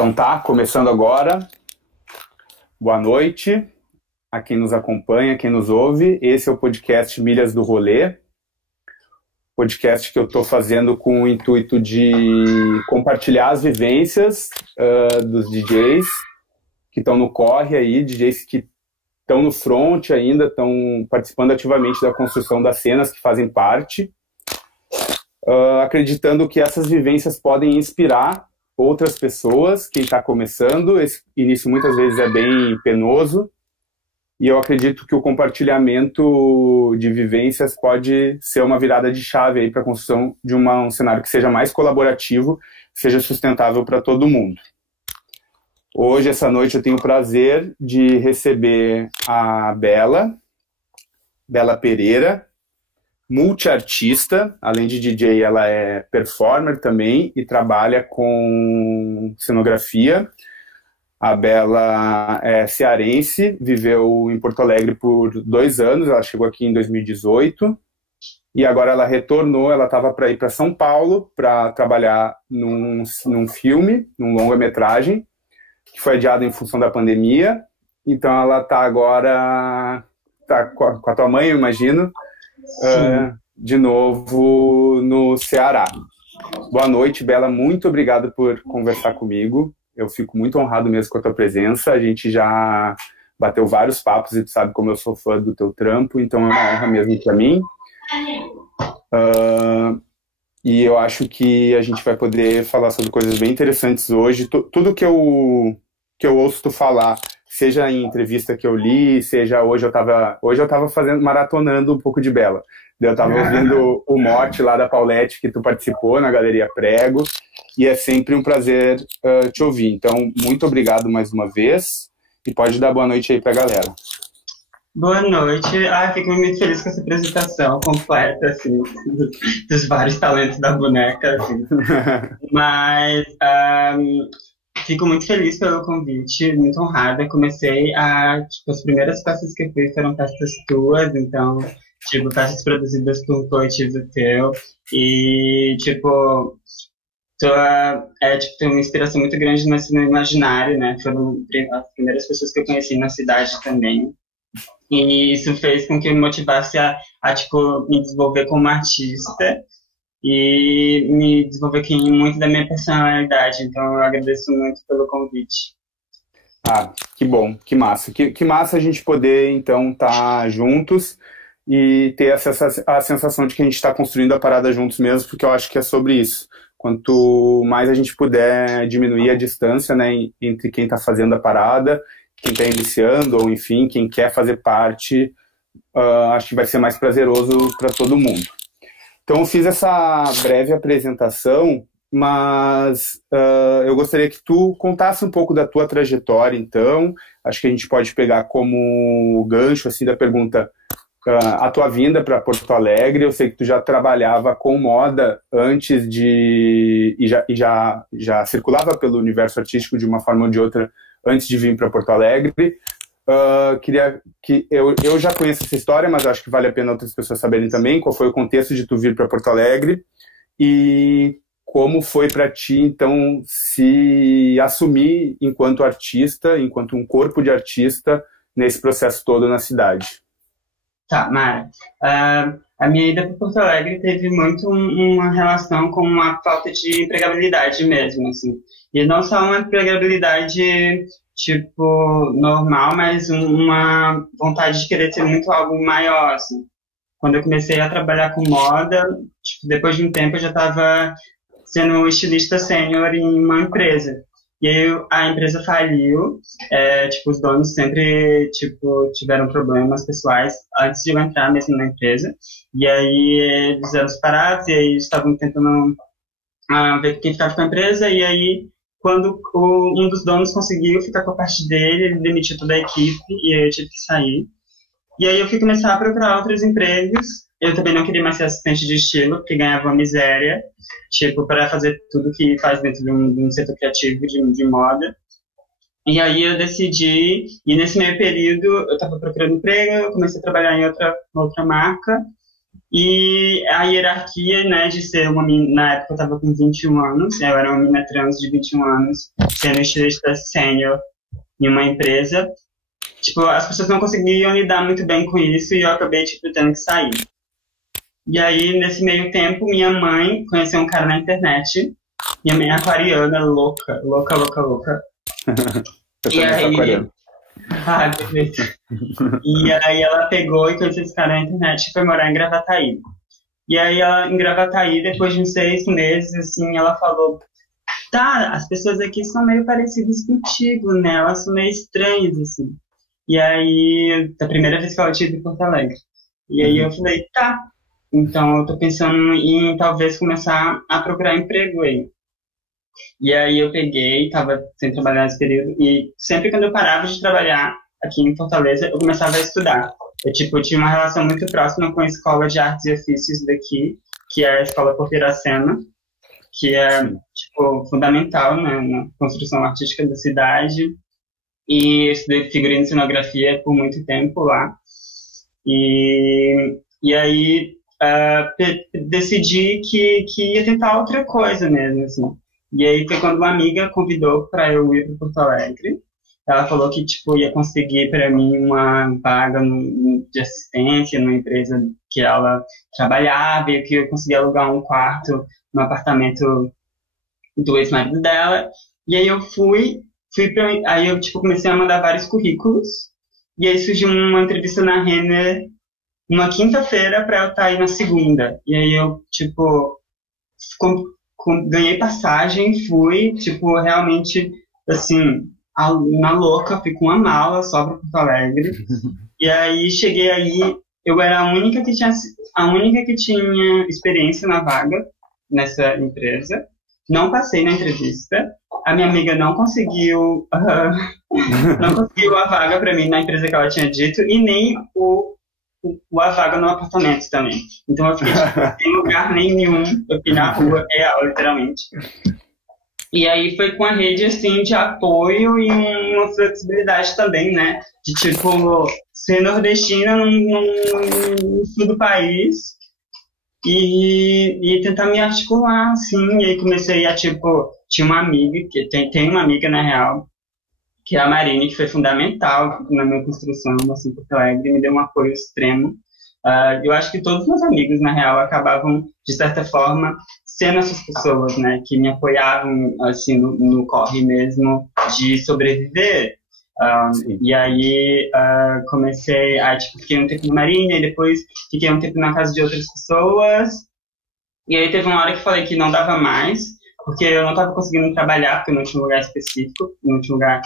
Então tá, começando agora. Boa noite a quem nos acompanha, quem nos ouve. Esse é o podcast Milhas do Rolê. Podcast que eu estou fazendo com o intuito de compartilhar as vivências dos DJs que estão no corre aí, DJs que estão no front ainda, estão participando ativamente da construção das cenas que fazem parte, acreditando que essas vivências podem inspirar outras pessoas, quem está começando. Esse início muitas vezes é bem penoso, e eu acredito que o compartilhamento de vivências pode ser uma virada de chave aí para a construção de um cenário que seja mais colaborativo, seja sustentável para todo mundo. Hoje, essa noite, eu tenho o prazer de receber a Bela Pereira, multiartista. Além de DJ, ela é performer também e trabalha com cenografia. A Bela é cearense, viveu em Porto Alegre por 2 anos, ela chegou aqui em 2018, e agora ela retornou. Ela estava para ir para São Paulo para trabalhar num filme, num longa-metragem, que foi adiado em função da pandemia. Então ela está agora com a tua mãe, eu imagino, de novo no Ceará. Boa noite, Bela, muito obrigado por conversar comigo. Eu fico muito honrado mesmo com a tua presença. A gente já bateu vários papos e tu sabe como eu sou fã do teu trampo, então é uma honra mesmo para mim. E eu acho que a gente vai poder falar sobre coisas bem interessantes hoje. Tudo que eu ouço tu falar, seja em entrevista que eu li, seja hoje eu tava maratonando um pouco de Bela. Eu estava ouvindo o mote lá da Paulette que tu participou na Galeria Prego, e é sempre um prazer te ouvir. Então, muito obrigado mais uma vez, e pode dar boa noite aí pra galera. Boa noite. Fico muito feliz com essa apresentação completa, assim, dos vários talentos da boneca, assim. Mas fico muito feliz pelo convite, muito honrada. Comecei as primeiras peças que eu fiz foram peças tuas, então, peças produzidas por um coletivo teu, e, tem uma inspiração muito grande no imaginário, né? Foram as primeiras pessoas que eu conheci na cidade também. E isso fez com que eu me motivasse a me desenvolver como artista e me desenvolver muito da minha personalidade. Então, eu agradeço muito pelo convite. Que bom, que massa. Que massa a gente poder, então, estar juntos e ter a sensação de que a gente está construindo a parada juntos mesmo, porque eu acho que é sobre isso. Quanto mais a gente puder diminuir a distância, né, entre quem está fazendo a parada, quem está iniciando, ou enfim, quem quer fazer parte, acho que vai ser mais prazeroso para todo mundo. Então, eu fiz essa breve apresentação, mas eu gostaria que tu contasse um pouco da tua trajetória, então. Acho que a gente pode pegar como gancho assim, da pergunta a tua vinda para Porto Alegre. Eu sei que tu já trabalhava com moda antes e já circulava pelo universo artístico de uma forma ou de outra antes de vir para Porto Alegre. Queria que eu já conheço essa história, mas acho que vale a pena outras pessoas saberem também qual foi o contexto de tu vir para Porto Alegre e como foi para ti, então, se assumir enquanto artista, enquanto um corpo de artista nesse processo todo na cidade. Tá, Mara. A minha ida para Porto Alegre teve muito uma relação com uma falta de empregabilidade mesmo, assim. E não só uma empregabilidade, normal, mas uma vontade de querer ter muito algo maior, assim. Quando eu comecei a trabalhar com moda, depois de um tempo eu já estava sendo estilista sênior em uma empresa. E aí a empresa faliu, os donos sempre, tiveram problemas pessoais antes de eu entrar mesmo na empresa. E aí eles eram separados, e aí estavam tentando ver quem ficava com a empresa, e aí quando um dos donos conseguiu ficar com a parte dele, ele demitiu toda a equipe, e aí eu tive que sair. E aí eu fui começar a procurar outros empregos. Eu também não queria mais ser assistente de estilo, porque ganhava uma miséria, para fazer tudo que faz dentro de um setor criativo de moda. E aí eu decidi, e nesse meio período eu estava procurando emprego, eu comecei a trabalhar em outra marca, E a hierarquia, né, de ser uma menina, na época eu estava com 21 anos, eu era uma menina trans de 21 anos, sendo estilista sênior em uma empresa. Tipo, as pessoas não conseguiam lidar muito bem com isso e eu acabei, tipo, tendo que sair. E aí, nesse meio tempo, minha mãe conheceu um cara na internet. Minha mãe é aquariana, louca, louca, louca, louca. Eu E também sou aí, aquariano. ai, perfeito. E aí ela pegou e conheceu esse cara na internet e foi morar em Gravataí. E aí, ela, em Gravataí, depois de uns 6 meses, assim, ela falou: tá, as pessoas aqui são meio parecidas contigo, né? Elas são meio estranhas, assim. E aí, da primeira vez que ela tinha ido em Porto Alegre. E aí eu Uhum. falei: tá, então eu tô pensando em talvez começar a procurar emprego aí. E aí eu peguei, tava sem trabalhar nesse período, e sempre quando eu parava de trabalhar aqui em Fortaleza, eu começava a estudar. Eu, tipo, tinha uma relação muito próxima com a Escola de Artes e Ofícios daqui, que é a Escola Porteiracema, que é, Sim. tipo, fundamental, né, na construção artística da cidade. E estudei figurino e cenografia por muito tempo lá. E aí decidi que ia tentar outra coisa mesmo, assim. E aí foi quando uma amiga convidou para eu ir para Porto Alegre. Ela falou que, tipo, ia conseguir para mim uma vaga de assistência numa empresa que ela trabalhava e que eu conseguia alugar um quarto no apartamento do ex-marido dela. E aí eu aí eu, tipo, comecei a mandar vários currículos. E aí surgiu uma entrevista na Renner uma quinta-feira para eu estar aí na segunda. E aí eu, tipo, com- ganhei passagem, fui, tipo, realmente, assim, na louca, fui com uma mala só para Porto Alegre. E aí cheguei aí, eu era a única que tinha experiência na vaga nessa empresa. Não passei na entrevista. A minha amiga não conseguiu, não conseguiu a vaga para mim na empresa que ela tinha dito e nem a vaga no apartamento também. Então eu fiquei tipo, sem lugar nenhum, eu fiquei na rua real, literalmente. E aí foi com a rede assim de apoio e uma flexibilidade também, né? De tipo ser nordestina no sul do país e tentar me articular, assim. E aí comecei a tipo, tinha uma amiga que tem uma amiga na real que é a Marine, que foi fundamental na minha construção, assim, Porto Alegre, me deu um apoio extremo. Eu acho que todos os meus amigos, na real, acabavam, de certa forma, sendo essas pessoas, né, que me apoiavam, assim, no corre mesmo de sobreviver. Sim. E aí comecei, tipo, fiquei um tempo na Marinha, e depois fiquei um tempo na casa de outras pessoas, e aí teve uma hora que falei que não dava mais, porque eu não estava conseguindo trabalhar, porque não tinha um lugar específico, não tinha um lugar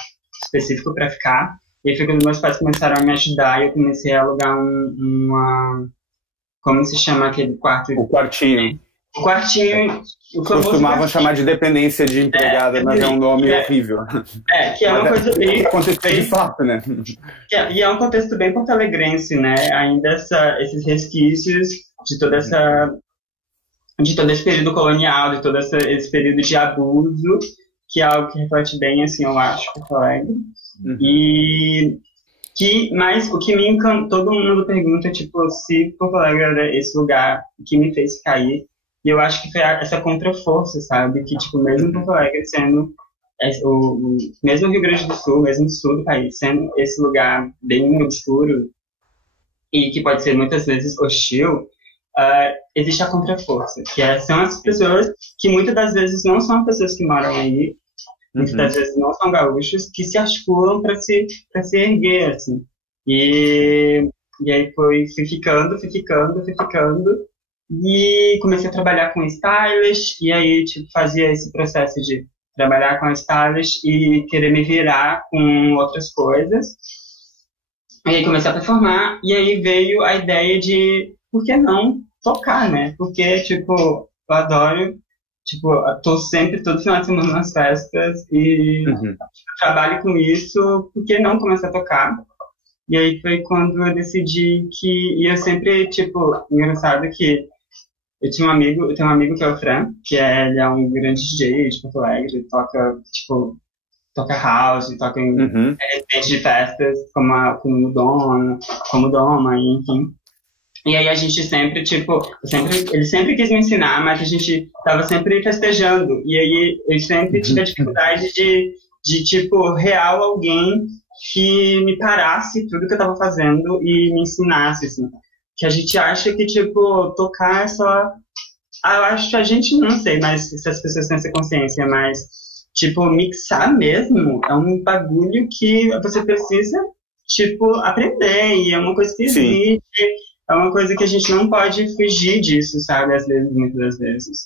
específico para ficar. E aí foi quando meus pais começaram a me ajudar e eu comecei a alugar uma... Como se chama aquele quarto? O quartinho. O quartinho, o famoso Costumavam quartinho. chamar de dependência de empregada, mas é um nome horrível. Que é uma Mas coisa bem... aconteceu de fato, né? E é um contexto bem porto-alegrense, né? Ainda esses resquícios de toda essa... de todo esse período colonial, de todo esse período de abuso, que é algo que reflete bem, assim, eu acho, Porto Alegre. E mas o que me encantou, todo mundo pergunta, tipo, se Porto Alegre era esse lugar que me fez cair. E eu acho que foi essa contraforça, sabe? Que, tipo, mesmo Porto Alegre sendo mesmo o Rio Grande do Sul, mesmo o sul do país, sendo esse lugar bem obscuro e que pode ser muitas vezes hostil, existe a contraforça, são as pessoas que muitas das vezes não são pessoas que moram aí, muitas das vezes não são gaúchos, que se articulam para se erguer, assim. E aí fui ficando, e comecei a trabalhar com stylist, e aí tipo, fazia esse processo de trabalhar com stylist e querer me virar com outras coisas. E aí comecei a performar, e aí veio a ideia de, por que não tocar, né? Porque, tipo, eu adoro, tipo, eu tô sempre, todo final de semana nas festas, e trabalho com isso, por que não começar a tocar? E aí foi quando eu decidi que, e eu sempre, tipo, engraçado que eu tenho um amigo que é o Fran, ele é um grande DJ de Porto Alegre, ele toca, tipo, toca house, toca em eventos de festas como o Doma, enfim. E aí a gente sempre, tipo, ele sempre quis me ensinar, mas a gente tava sempre festejando. E aí eu sempre tive a dificuldade tipo, real alguém que me parasse tudo que eu tava fazendo e me ensinasse, assim. Que a gente acha que, tipo, tocar é só... Ah, eu acho que a gente, não sei, mas se as pessoas têm essa consciência, mas, tipo, mixar mesmo é um bagulho que você precisa, tipo, aprender. E é uma coisa que Sim, existe, é uma coisa que a gente não pode fugir disso, sabe? Às vezes, muitas das vezes.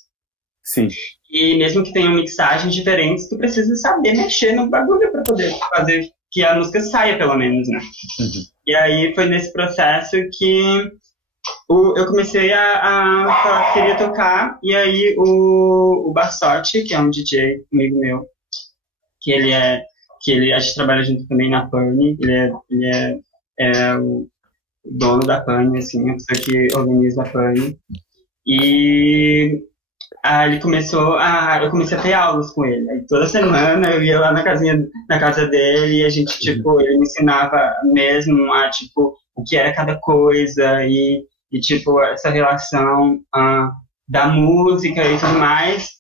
sim. E mesmo que tenham mixagens diferentes, tu precisa saber mexer no bagulho para poder fazer que a música saia, pelo menos, né? Uhum. E aí foi nesse processo que eu comecei a falar que queria tocar, e aí o Barsotti, que é um DJ amigo meu, que a gente trabalha junto também na Pane, é o dono da Pane, assim, a pessoa que organiza a Pane. E aí eu comecei a ter aulas com ele. Aí toda semana eu ia lá na casa dele e a gente, tipo, ele me ensinava mesmo a, tipo, o que era cada coisa e tipo, essa relação da música e tudo mais.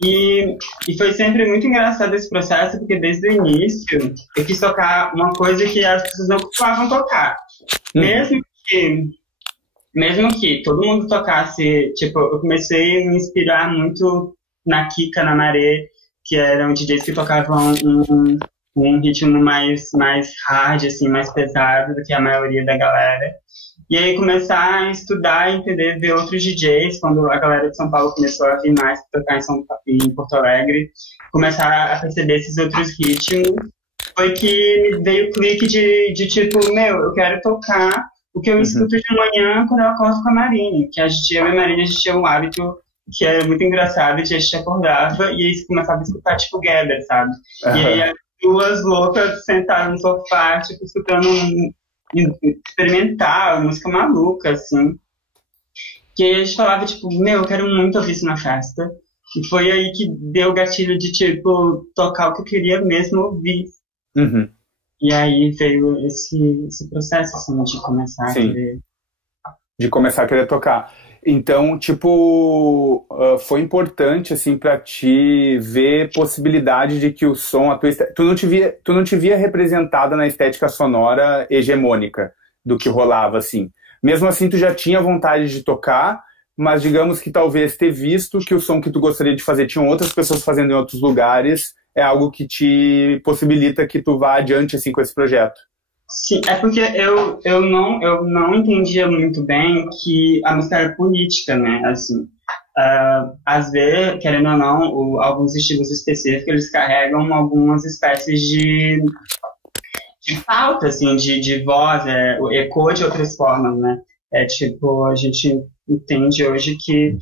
E foi sempre muito engraçado esse processo, porque desde o início eu quis tocar uma coisa que as pessoas não costumavam tocar. Mesmo que mesmo que todo mundo tocasse, tipo, eu comecei a me inspirar muito na Kika, na Maré, que eram DJs que tocavam um ritmo mais hard, assim, mais pesado do que a maioria da galera. E aí começar a estudar, entender, ver outros DJs, quando a galera de São Paulo começou a vir mais tocar em Porto Alegre, começar a perceber esses outros ritmos, foi que me veio o clique de tipo, meu, eu quero tocar o que eu escuto de manhã quando eu acordo com a Marina, que eu e a Marina, a gente tinha um hábito que é muito engraçado, que a gente acordava e aí começava a escutar, tipo, Gather, sabe? E aí as duas loucas sentaram no sofá, tipo, escutando experimental, música maluca, assim. Que aí a gente falava, tipo, meu, eu quero muito ouvir isso na festa. E foi aí que deu o gatilho de, tipo, tocar o que eu queria mesmo ouvir. Uhum. E aí veio esse processo, assim, de começar Sim. a querer... De começar a querer tocar. Então, tipo, foi importante, assim, pra ti ver possibilidade de que o som, tu não te via representada na estética sonora hegemônica do que rolava, assim. Mesmo assim, tu já tinha vontade de tocar, mas digamos que talvez ter visto que o som que tu gostaria de fazer tinham outras pessoas fazendo em outros lugares, é algo que te possibilita que tu vá adiante, assim, com esse projeto. Sim, é porque eu não entendia muito bem que a música era política, né? Assim, às vezes, querendo ou não, alguns estilos específicos, eles carregam algumas espécies de pauta, assim, de voz, o eco de outras formas, né? É tipo, a gente entende hoje que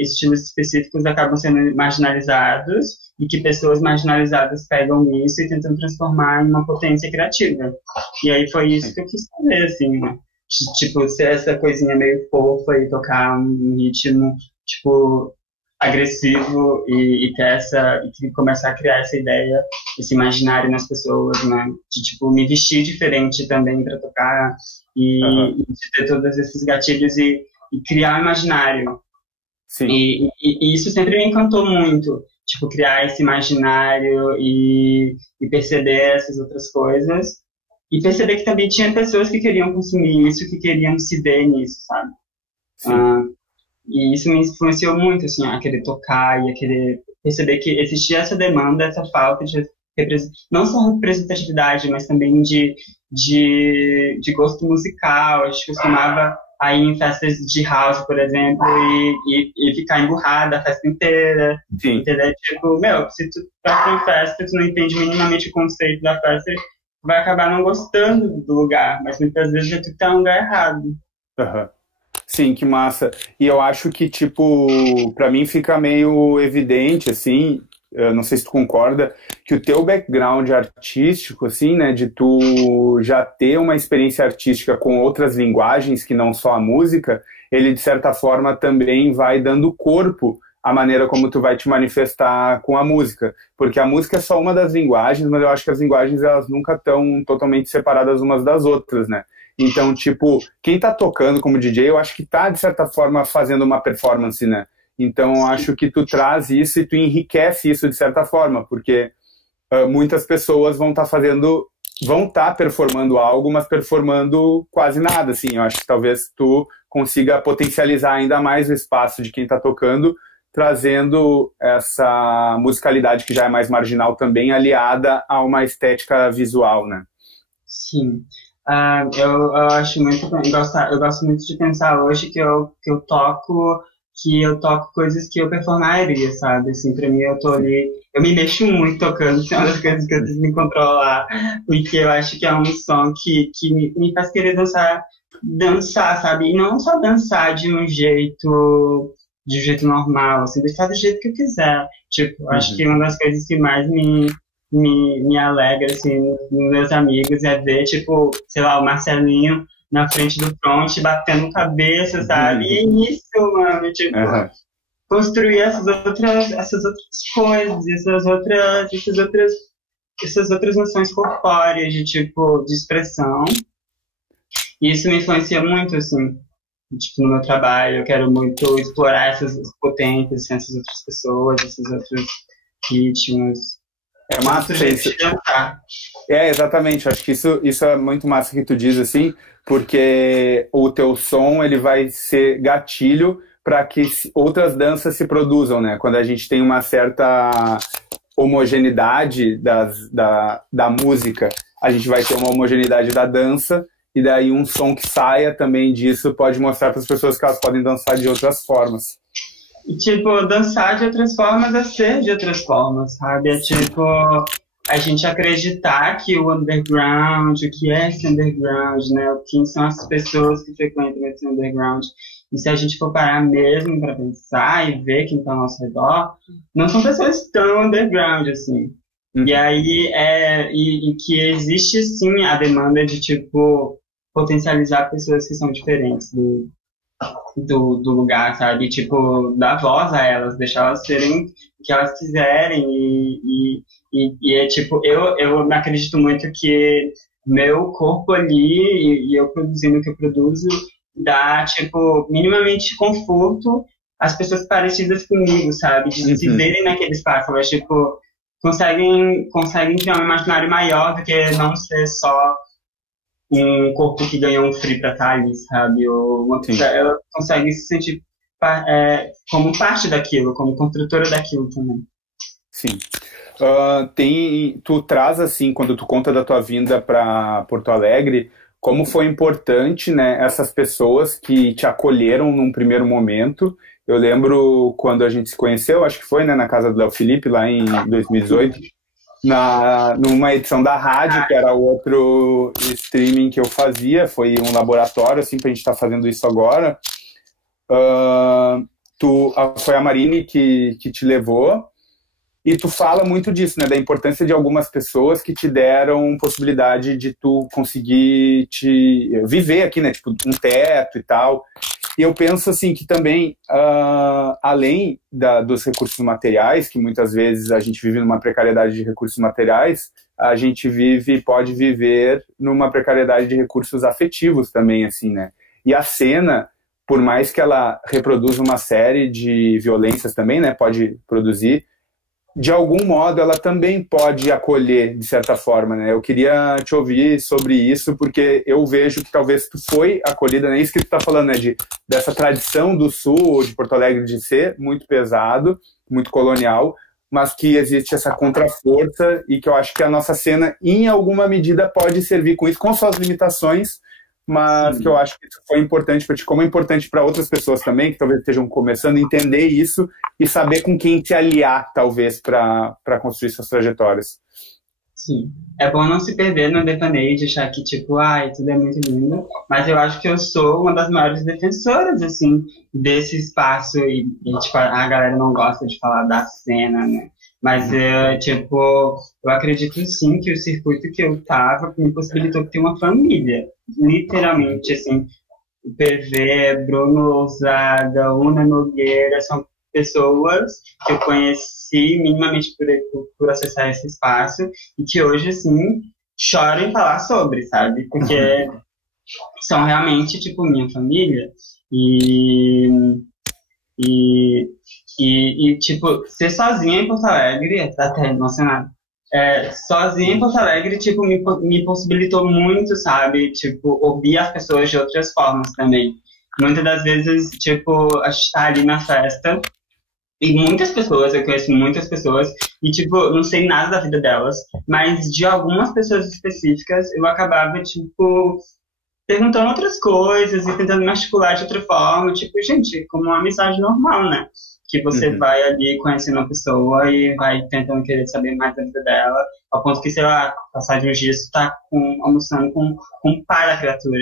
estilos específicos acabam sendo marginalizados e que pessoas marginalizadas pegam isso e tentam transformar em uma potência criativa. E aí foi isso que eu quis fazer, assim, né? Tipo, ser essa coisinha meio fofa e tocar um ritmo, tipo, agressivo e começar a criar essa ideia, esse imaginário nas pessoas, né? De, tipo, me vestir diferente também para tocar e de ter todos esses gatilhos e criar um imaginário. Sim. E isso sempre me encantou muito, tipo, criar esse imaginário e perceber essas outras coisas. E perceber que também tinha pessoas que queriam consumir isso, que queriam se ver nisso, sabe? E isso me influenciou muito, assim, a querer tocar e a querer perceber que existia essa demanda, essa falta de não só representatividade, mas também de gosto musical. A gente costumava ir em festas de house, por exemplo, e ficar emburrada a festa inteira. Sim. Entendeu? Tipo, meu, se tu vai pra uma festa, tu não entende minimamente o conceito da festa, vai acabar não gostando do lugar, mas muitas vezes tu tá no lugar errado. Sim, que massa. E eu acho que, tipo, pra mim fica meio evidente, assim, eu não sei se tu concorda, que o teu background artístico, assim, né, de tu já ter uma experiência artística com outras linguagens que não só a música, ele, de certa forma, também vai dando corpo à maneira como tu vai te manifestar com a música. Porque a música é só uma das linguagens, mas eu acho que as linguagens, elas nunca estão totalmente separadas umas das outras, né? Então, tipo, quem tá tocando como DJ, eu acho que tá, de certa forma, fazendo uma performance, né? Então, eu acho que tu traz isso e tu enriquece isso de certa forma, porque muitas pessoas vão estar performando algo, mas performando quase nada, assim. Eu acho que talvez tu consiga potencializar ainda mais o espaço de quem está tocando, trazendo essa musicalidade que já é mais marginal também, aliada a uma estética visual, né? Sim. Eu acho muito, eu gosto muito de pensar hoje que eu toco coisas que eu performaria, sabe? Assim, pra mim, eu tô ali, eu me mexo muito tocando, é uma das coisas que eu preciso me controlar, porque eu acho que é um som que me faz querer dançar, sabe? E não só dançar de um jeito normal, assim, deixar do jeito que eu quiser. Tipo, eu acho que uma das coisas que mais me alegra, assim, nos meus amigos é ver, tipo, sei lá, o Marcelinho na frente do front, batendo cabeça, sabe? E é isso, mano, tipo, construir essas outras coisas, essas outras noções corpóreas de, tipo, de expressão. E isso me influencia muito, assim, tipo, no meu trabalho. Eu quero muito explorar essas potências, assim, essas outras pessoas, esses outros ritmos. É massa isso. Exatamente. Acho que isso é muito massa que tu diz, assim, porque o teu som ele vai ser gatilho para que outras danças se produzam, né? Quando a gente tem uma certa homogeneidade da música, a gente vai ter uma homogeneidade da dança, e daí um som que saia também disso pode mostrar para as pessoas que elas podem dançar de outras formas. E, tipo, dançar de outras formas é ser de outras formas, sabe? É, tipo, a gente acreditar que o underground, o que é esse underground, né? Quem são as pessoas que frequentam esse underground. E se a gente for parar mesmo para pensar e ver quem está ao nosso redor, não são pessoas tão underground, assim. E aí, e que existe, sim, a demanda de, tipo, potencializar pessoas que são diferentes do lugar, sabe? Tipo, dar voz a elas, deixar elas serem o que elas quiserem. E é tipo, eu me acredito muito que meu corpo ali e eu produzindo o que eu produzo dá, tipo, minimamente conforto às pessoas parecidas comigo, sabe? De se verem naquele espaço. Elas, tipo, conseguem ter um imaginário maior do que não ser só um corpo que ganhou um free pra estar ali, sabe? Ou ela consegue se sentir como parte daquilo, como construtora daquilo também. Sim. Tu traz, assim, quando tu conta da tua vinda para Porto Alegre, como foi importante, né, essas pessoas que te acolheram num primeiro momento. Eu lembro quando a gente se conheceu, acho que foi, né, na casa do Léo Felipe, lá em 2018, numa edição da rádio, que era outro streaming que eu fazia, foi um laboratório, assim, pra gente estar fazendo isso agora. Foi a Marine que te levou, e tu fala muito disso, né, da importância de algumas pessoas que te deram possibilidade de tu conseguir te viver aqui, né, tipo, um teto e tal. E eu penso, assim, que também, além dos recursos materiais, que muitas vezes a gente vive numa precariedade de recursos materiais, a gente pode viver numa precariedade de recursos afetivos também, assim, né? E a cena, por mais que ela reproduza uma série de violências também, né, pode produzir, de algum modo ela também pode acolher, de certa forma, né? Eu queria te ouvir sobre isso, porque eu vejo que talvez tu foi acolhida, né? Isso que tu tá falando, né? Dessa tradição do Sul, de Porto Alegre, de ser muito pesado, muito colonial, mas que existe essa contraforça e que eu acho que a nossa cena, em alguma medida, pode servir com isso, com suas limitações, mas que eu acho que isso foi importante para ti, como é importante para outras pessoas também, que talvez estejam começando a entender isso e saber com quem te aliar, talvez, para construir suas trajetórias. Sim. É bom não se perder no devaneio de achar que, tipo, tudo é muito lindo, mas eu acho que eu sou uma das maiores defensoras, assim, desse espaço e tipo, a galera não gosta de falar da cena, né? Mas, eu acredito sim que o circuito que eu tava me possibilitou ter uma família, literalmente, assim, o PV, Bruno Lousada, Una Nogueira, são pessoas que eu conheci minimamente por acessar esse espaço e que hoje, assim, choram em falar sobre, sabe? Porque são realmente, tipo, minha família. E, tipo, ser sozinha em Porto Alegre, tá até emocionado. Sozinha em Porto Alegre, tipo, me possibilitou muito, sabe? Tipo, ouvir as pessoas de outras formas também. Muitas das vezes, tipo, a gente tá ali na festa e muitas pessoas, eu conheço muitas pessoas e, tipo, não sei nada da vida delas, mas de algumas pessoas específicas eu acabava, tipo, perguntando outras coisas e tentando me articular de outra forma, tipo, gente, como uma amizade normal, né? Que você vai ali conhecendo uma pessoa e vai tentando querer saber mais da vida dela, ao ponto que, sei lá, passar de uns dias você tá almoçando com o pai da criatura.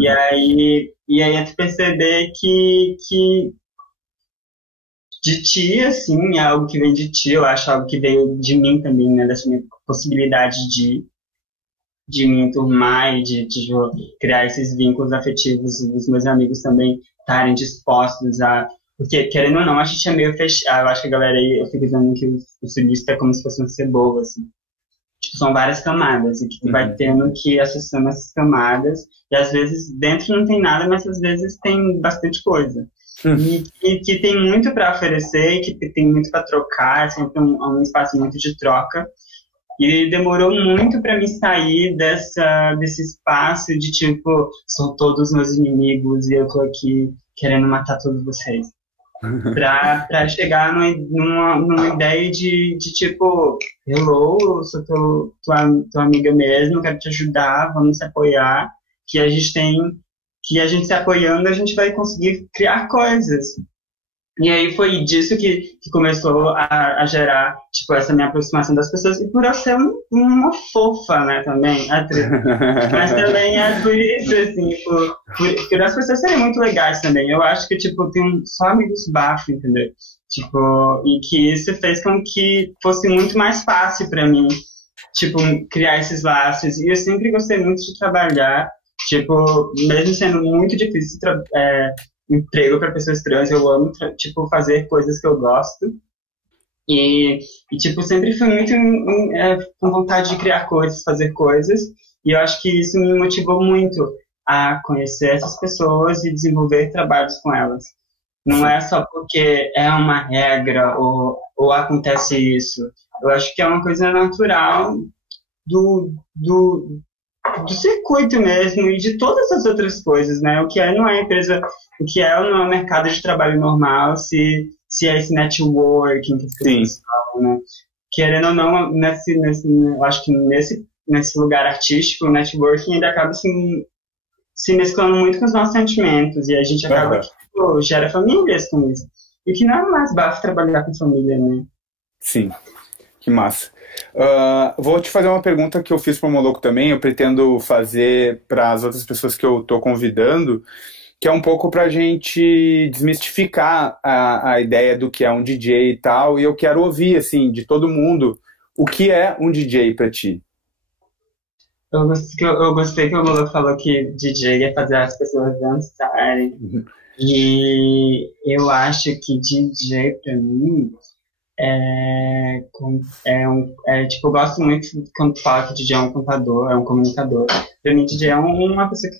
E aí é tu perceber que de ti, assim, é algo que vem de ti, eu acho algo que veio de mim também, né? Dessa minha possibilidade de me enturmar e de criar esses vínculos afetivos e dos meus amigos também estarem dispostos a... Porque, querendo ou não, a gente é meio fechado. Eu acho que a galera aí, eu fico dizendo que o sulista é como se fosse uma cebola, assim. Tipo, são várias camadas, e que tu vai tendo que ir acessando essas camadas, e às vezes dentro não tem nada, mas às vezes tem bastante coisa. E que tem muito para oferecer, e que tem muito para trocar, é sempre um espaço muito de troca. E demorou muito para mim sair desse espaço de tipo, são todos meus inimigos e eu tô aqui querendo matar todos vocês. Pra chegar numa ideia de tipo, hello, eu sou tua amiga mesmo, quero te ajudar, vamos se apoiar, que a gente se apoiando, a gente vai conseguir criar coisas. E aí foi disso que começou a gerar, tipo, essa minha aproximação das pessoas. E por eu ser uma fofa, né, também, atriz. Mas também é por isso, assim, por as pessoas serem muito legais também. Eu acho que, tipo, tem só amigos bafos, entendeu? Tipo, e que isso fez com que fosse muito mais fácil pra mim, tipo, criar esses laços. E eu sempre gostei muito de trabalhar, tipo, mesmo sendo muito difícil emprego para pessoas trans, eu amo, tipo, fazer coisas que eu gosto. E tipo, sempre fui muito com vontade de criar coisas, fazer coisas. E eu acho que isso me motivou muito a conhecer essas pessoas e desenvolver trabalhos com elas. Não é só porque é uma regra ou acontece isso. Eu acho que é uma coisa natural do circuito mesmo e de todas as outras coisas, né? O que não é empresa, o que não é mercado de trabalho normal, se é esse networking que as pessoas falam, né? Querendo ou não, eu acho que nesse lugar artístico, o networking ainda acaba se mesclando muito com os nossos sentimentos e a gente acaba que gera famílias com isso. E que não é mais bafo trabalhar com família, né? Sim, que massa. Vou te fazer uma pergunta que eu fiz para o Moloco também, eu pretendo fazer para as outras pessoas que eu estou convidando, que é um pouco para a gente desmistificar a ideia do que é um DJ e tal, e eu quero ouvir, assim, de todo mundo, o que é um DJ para ti? Eu gostei que o Moloco falou que DJ é fazer as pessoas dançarem, e eu acho que DJ para mim tipo, eu gosto muito quando fala que DJ é um contador, é um comunicador. Pra mim, DJ é uma pessoa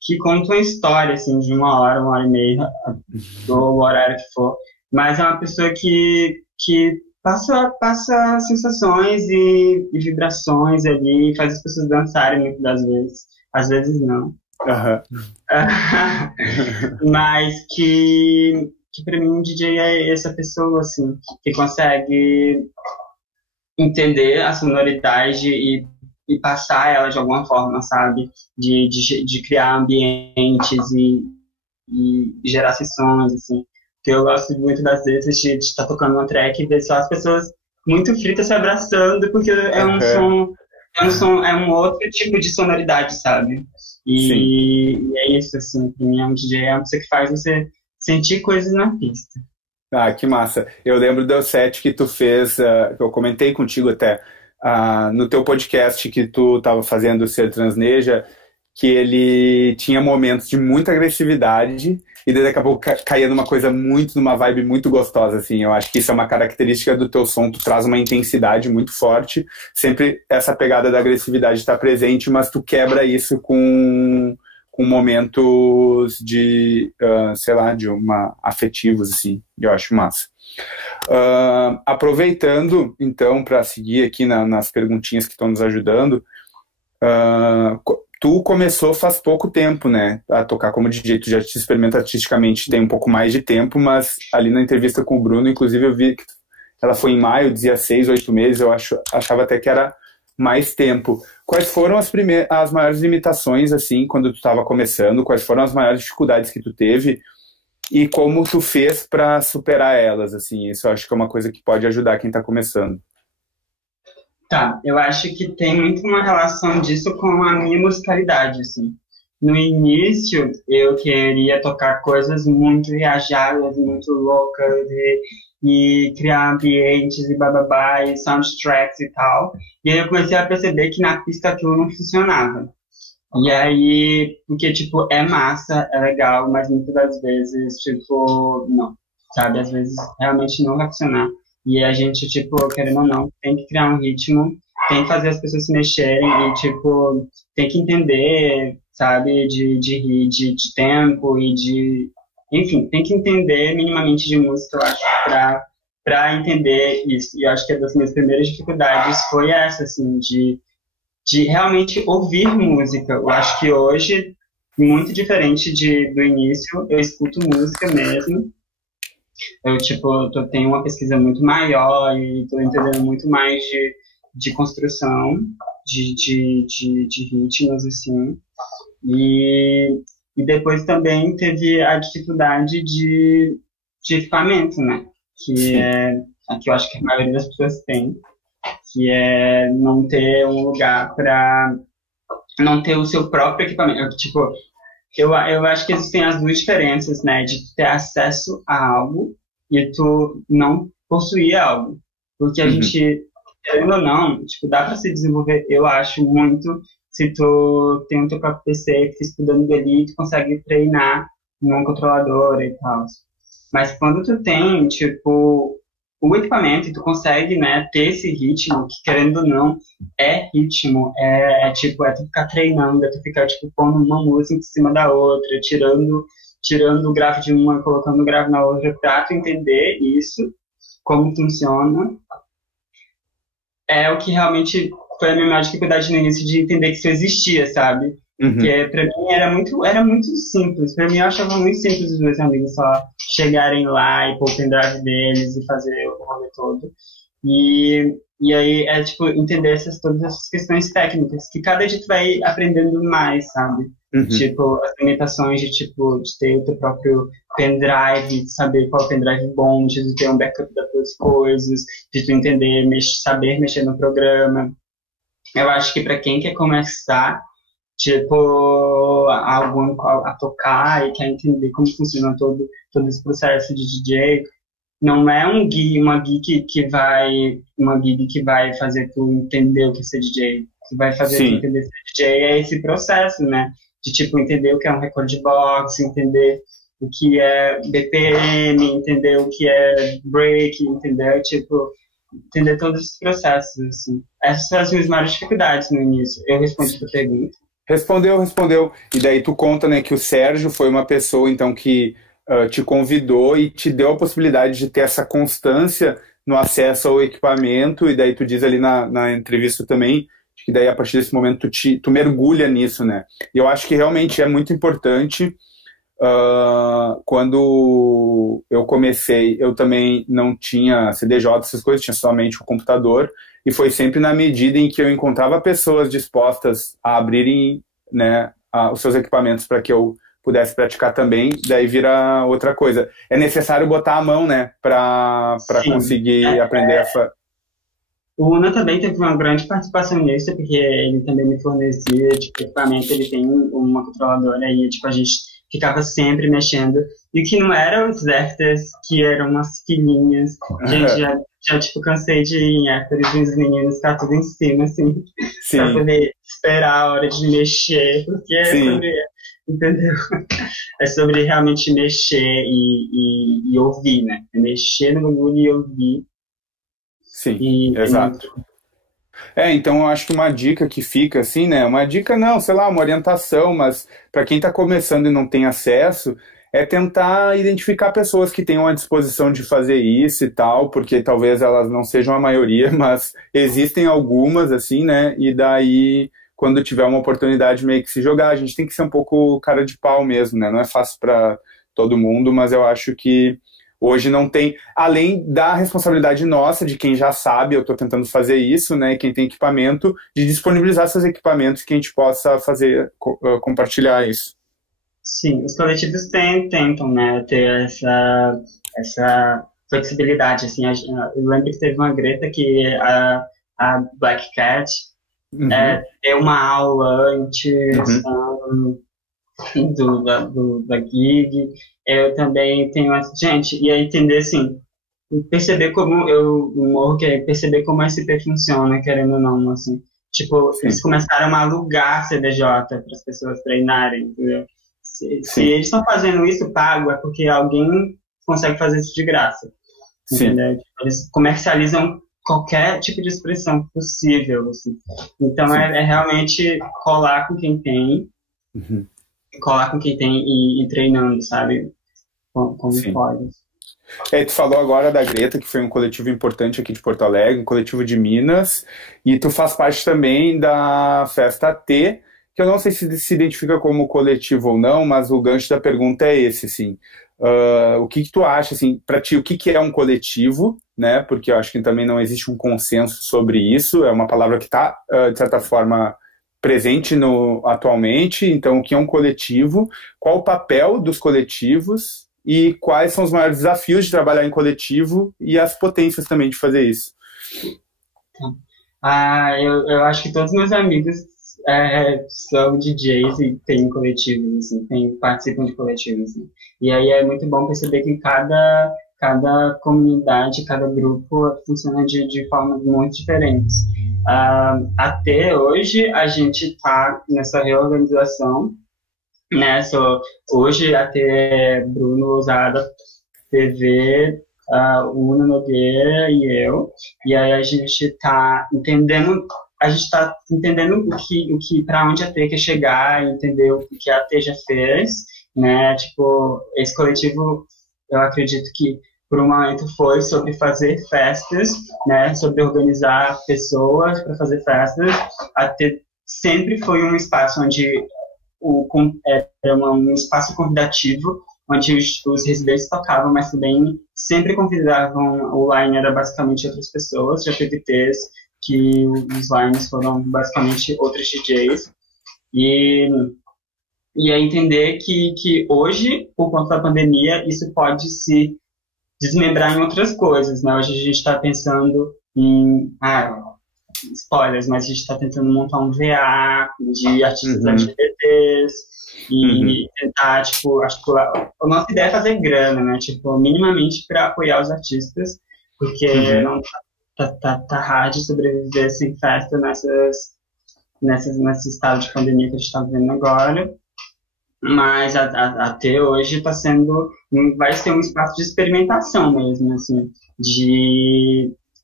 que conta uma história, assim, de uma hora e meia, ou o horário que for. Mas é uma pessoa que passa sensações e vibrações ali, faz as pessoas dançarem muitas das vezes. Às vezes não. Mas que para mim um DJ é essa pessoa, assim, que consegue entender a sonoridade e passar ela de alguma forma, sabe? De criar ambientes e gerar sessões, assim. Porque eu gosto muito das vezes de estar tocando uma track e ver só as pessoas muito fritas se abraçando, porque é um som, é um outro tipo de sonoridade, sabe? E é isso, assim, pra mim um DJ é uma pessoa que faz você sentir coisas na pista. Ah, que massa. Eu lembro do set que tu fez, que eu comentei contigo até, no teu podcast que tu estava fazendo o Ser Transneja, que ele tinha momentos de muita agressividade e daí daqui a pouco caía numa vibe muito gostosa, assim. Eu acho que isso é uma característica do teu som, tu traz uma intensidade muito forte, sempre essa pegada da agressividade está presente, mas tu quebra isso com momentos de, sei lá, afetivos, assim, eu acho massa. Aproveitando, então, para seguir aqui nas perguntinhas que estão nos ajudando, tu começou faz pouco tempo, né, a tocar como DJ, tu já te experimenta artisticamente, tem um pouco mais de tempo, mas ali na entrevista com o Bruno, inclusive eu vi que ela foi em maio, dizia 6, 8 meses, eu achava até que era mais tempo. Quais foram as maiores limitações, assim, quando tu estava começando? Quais foram as maiores dificuldades que tu teve? E como tu fez para superar elas, assim? Isso eu acho que é uma coisa que pode ajudar quem está começando. Tá, eu acho que tem muito uma relação disso com a minha musicalidade, assim. No início, eu queria tocar coisas muito viajadas, muito loucas, e criar ambientes e bababá, e soundtracks e tal. E aí eu comecei a perceber que na pista aquilo não funcionava. E aí, porque, tipo, é massa, é legal, mas muitas das vezes, tipo, não, sabe? Às vezes realmente não vai funcionar. E a gente, tipo, querendo ou não, tem que criar um ritmo, tem que fazer as pessoas se mexerem e, tipo, tem que entender, sabe, de tempo e de... Enfim, tem que entender minimamente de música, eu acho, pra entender isso. E eu acho que uma das minhas primeiras dificuldades foi essa, assim, de realmente ouvir música. Eu acho que hoje, muito diferente do início, eu escuto música mesmo. Eu, tipo, tenho uma pesquisa muito maior e estou entendendo muito mais de construção, de ritmos, assim. E depois também teve a dificuldade de equipamento, né? Que eu acho que a maioria das pessoas tem, que é não ter um lugar para não ter o seu próprio equipamento. Tipo, eu acho que existem as duas diferenças, né? De ter acesso a algo e tu não possuir algo. Porque a gente, querendo ou não, tipo, dá para se desenvolver, eu acho, muito se tu tem o teu próprio PC e fica estudando dali, tu consegue treinar num controlador e tal. Mas quando tu tem, tipo, o equipamento e tu consegue, né, ter esse ritmo, que querendo ou não, é ritmo, tipo, é tu ficar treinando, é tu ficar, tipo, pondo uma música em cima da outra, tirando o grave de uma, colocando o grave na outra, pra tu entender isso, como funciona. É o que realmente foi a minha maior dificuldade no início, de entender que isso existia, sabe? Porque pra mim era muito simples. Pra mim eu achava muito simples os meus amigos só chegarem lá e pôr o pendrive deles e fazer o rolê todo. E aí é tipo entender todas essas questões técnicas, que cada dia tu vai aprendendo mais, sabe? Tipo, as limitações de ter o teu próprio pendrive, de saber qual é o pendrive bom, de ter um backup das tuas coisas, de tu entender, saber mexer no programa. Eu acho que para quem quer começar, tipo, a tocar e quer entender como funciona todo esse processo de DJ, não é uma gig que vai fazer tu entender o que é ser DJ. O que vai fazer tu entender ser DJ é esse processo, né? De, tipo, entender o que é um record box, entender o que é BPM, entender o que é break, entender, tipo, entender todos esses processos, assim. Essas são as minhas maiores dificuldades no início. Eu respondi a tua pergunta. Respondeu. E daí tu conta, né, que o Sérgio foi uma pessoa, então, que te convidou e te deu a possibilidade de ter essa constância no acesso ao equipamento, e daí tu diz ali na entrevista também, que daí a partir desse momento tu mergulha nisso, né? E eu acho que realmente é muito importante. Quando eu comecei, eu também não tinha CDJ, essas coisas, tinha somente o computador, e foi sempre na medida em que eu encontrava pessoas dispostas a abrirem, né, os seus equipamentos para que eu pudesse praticar também, daí vira outra coisa. É necessário botar a mão, né, para conseguir aprender essa... O Una também teve uma grande participação nisso, porque ele também me fornecia, tipo, equipamento, ele tem uma controladora aí, tipo, a gente ficava sempre mexendo, e que não eram os afters, que eram umas filhinhas, gente, já tipo, cansei de ir em afters e os meninos ficar tudo em cima, assim, pra poder esperar a hora de mexer, porque entendeu? É sobre realmente mexer e ouvir, né? É mexer no bagulho e ouvir. Sim, E é exato. muito. Então eu acho que uma dica que fica assim, né? Uma dica não, sei lá, uma orientação, mas para quem está começando e não tem acesso, é tentar identificar pessoas que tenham a disposição de fazer isso e tal, porque talvez elas não sejam a maioria, mas existem algumas, assim, né? E daí, quando tiver uma oportunidade, meio que se jogar. A gente tem que ser um pouco cara de pau mesmo, né? Não é fácil para todo mundo, mas eu acho que hoje não tem, além da responsabilidade nossa, de quem já sabe, eu estou tentando fazer isso, né, e quem tem equipamento, de disponibilizar seus equipamentos que a gente possa fazer, compartilhar isso. Sim, os coletivos tentam, né, ter essa flexibilidade, assim, eu lembro que teve uma Greta que a Black Cat Uhum, deu uma aula antes uhum, da gig. Eu também tenho essa, gente, e aí entender, assim, perceber como eu morro, que é perceber como a SP funciona, querendo ou não, assim. Tipo, eles sim, começaram a alugar CDJ para as pessoas treinarem, entendeu? Se sim, eles estão fazendo isso pago, é porque alguém consegue fazer isso de graça, sim, entendeu? Eles comercializam qualquer tipo de expressão possível, assim. Então, sim, é realmente colar com quem tem, uhum, e treinando, sabe? Como sim. pode. Tu falou agora da Greta, que foi um coletivo importante aqui de Porto Alegre, um coletivo de Minas, e tu faz parte também da Festa T, que eu não sei se identifica como coletivo ou não, mas o gancho da pergunta é esse, assim. O que tu acha, assim, para ti, o que é um coletivo, né? Porque eu acho que também não existe um consenso sobre isso, é uma palavra que está, de certa forma, presente atualmente, então o que é um coletivo, qual o papel dos coletivos e quais são os maiores desafios de trabalhar em coletivo e as potências também de fazer isso. Eu acho que todos meus amigos são DJs e têm coletivos, assim, participam de coletivos, assim. E aí é muito bom perceber que cada comunidade, cada grupo funciona de formas muito diferentes. Até hoje, a gente está nessa reorganização, né? Hoje, até Bruno Ousada TV, o Uno Nogueira e eu, e aí a gente está entendendo para onde a T quer chegar, entender o que a T já fez, né? Tipo, esse coletivo, eu acredito que por um momento foi sobre fazer festas, né? Sobre organizar pessoas para fazer festas. A T sempre foi um espaço onde era um espaço convidativo, onde os residentes tocavam, mas também sempre convidavam, o line era basicamente outras pessoas, já teve T's que os lines foram basicamente outros DJs, e, e é entender que hoje, por conta da pandemia, isso pode se desmembrar em outras coisas, né? Hoje a gente está pensando em, spoilers, mas a gente está tentando montar um VA de artistas Uhum, LGBTs uhum, e tentar, tipo, articular. A nossa ideia é fazer grana, né? Tipo, minimamente para apoiar os artistas, porque uhum, não tá hard sobreviver sem festa nesse estado de pandemia que a gente está vivendo agora. Mas até hoje vai ser um espaço de experimentação mesmo, assim,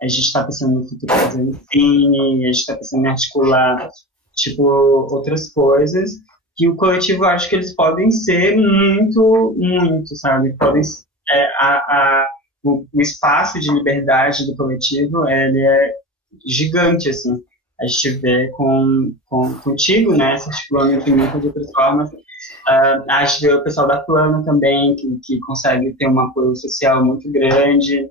a gente está pensando no futuro fazendo cine, a gente está pensando em articular, tipo, outras coisas, que o coletivo, eu acho que eles podem ser muito, muito, sabe, é, a, a, o espaço de liberdade do coletivo, ele é gigante, assim, a gente vê contigo, né, se articulando entre muitas outras formas. Acho que o pessoal da Plano também, que consegue ter um apoio social muito grande.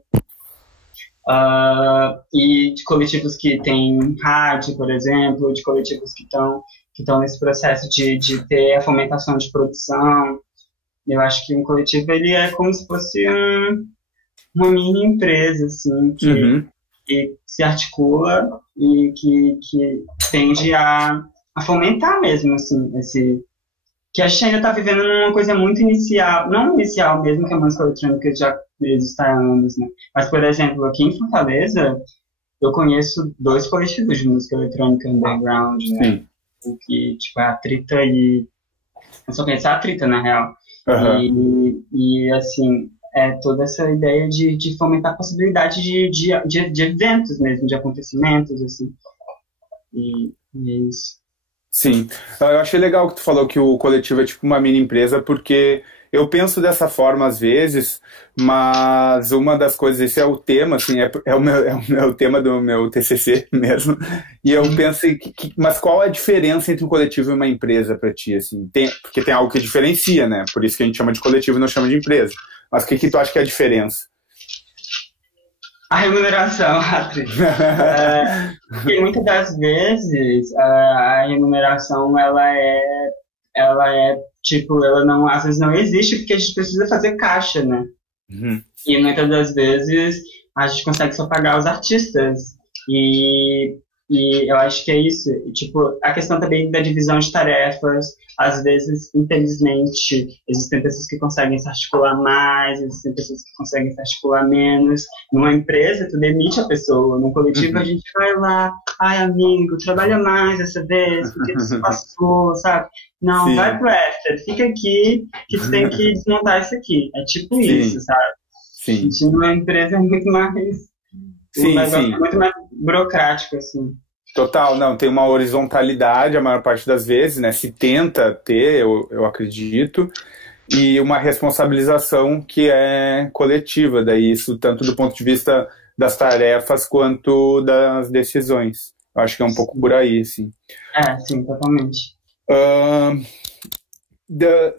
E de coletivos que têm rádio, por exemplo, de coletivos que estão nesse processo de ter a fomentação de produção. Eu acho que um coletivo ele é como se fosse uma mini empresa, assim, uhum. que se articula e que tende a fomentar mesmo, assim, que a gente ainda está vivendo numa coisa muito inicial, não inicial mesmo, que a música eletrônica já existe há anos, né? Mas, por exemplo, aqui em Fortaleza, eu conheço dois coletivos de música eletrônica underground, né? Sim, O que, tipo, é a Trita e Eu só conheço a Trita, na real. Aham. Assim, é toda essa ideia de fomentar a possibilidade de eventos mesmo, de acontecimentos, assim. E é isso. Sim, eu achei legal que tu falou que o coletivo é tipo uma mini empresa, porque eu penso dessa forma às vezes, mas uma das coisas, esse é o tema, assim, é o tema do meu TCC mesmo, e eu penso, mas qual é a diferença entre um coletivo e uma empresa para ti, assim? Porque tem algo que diferencia, né? Por isso que a gente chama de coletivo e não chama de empresa. Mas o que tu acha que é a diferença? A remuneração, atriz. Porque muitas das vezes a remuneração ela é tipo, ela não, às vezes não existe porque a gente precisa fazer caixa, né? Uhum. E muitas das vezes a gente consegue só pagar os artistas. E, e eu acho que é isso. E, tipo, a questão também da divisão de tarefas. Às vezes, infelizmente, existem pessoas que conseguem se articular mais, existem pessoas que conseguem se articular menos. Numa empresa, tu demite a pessoa. Num coletivo, a Uhum. gente vai lá, ai, amigo, trabalha mais essa vez, porque tu se passou, sabe? Não, vai Sim, pro after, fica aqui, que tu tem que desmontar isso aqui. É tipo isso, sim, sabe? A sim, gente numa empresa é muito mais. O sim, negócio é sim. muito mais burocrático, assim. Total, não, tem uma horizontalidade a maior parte das vezes, né? Se tenta ter, eu acredito, e uma responsabilização que é coletiva, daí isso tanto do ponto de vista das tarefas quanto das decisões. Eu acho que é um pouco por aí, sim. É, sim, totalmente. Ahn, da-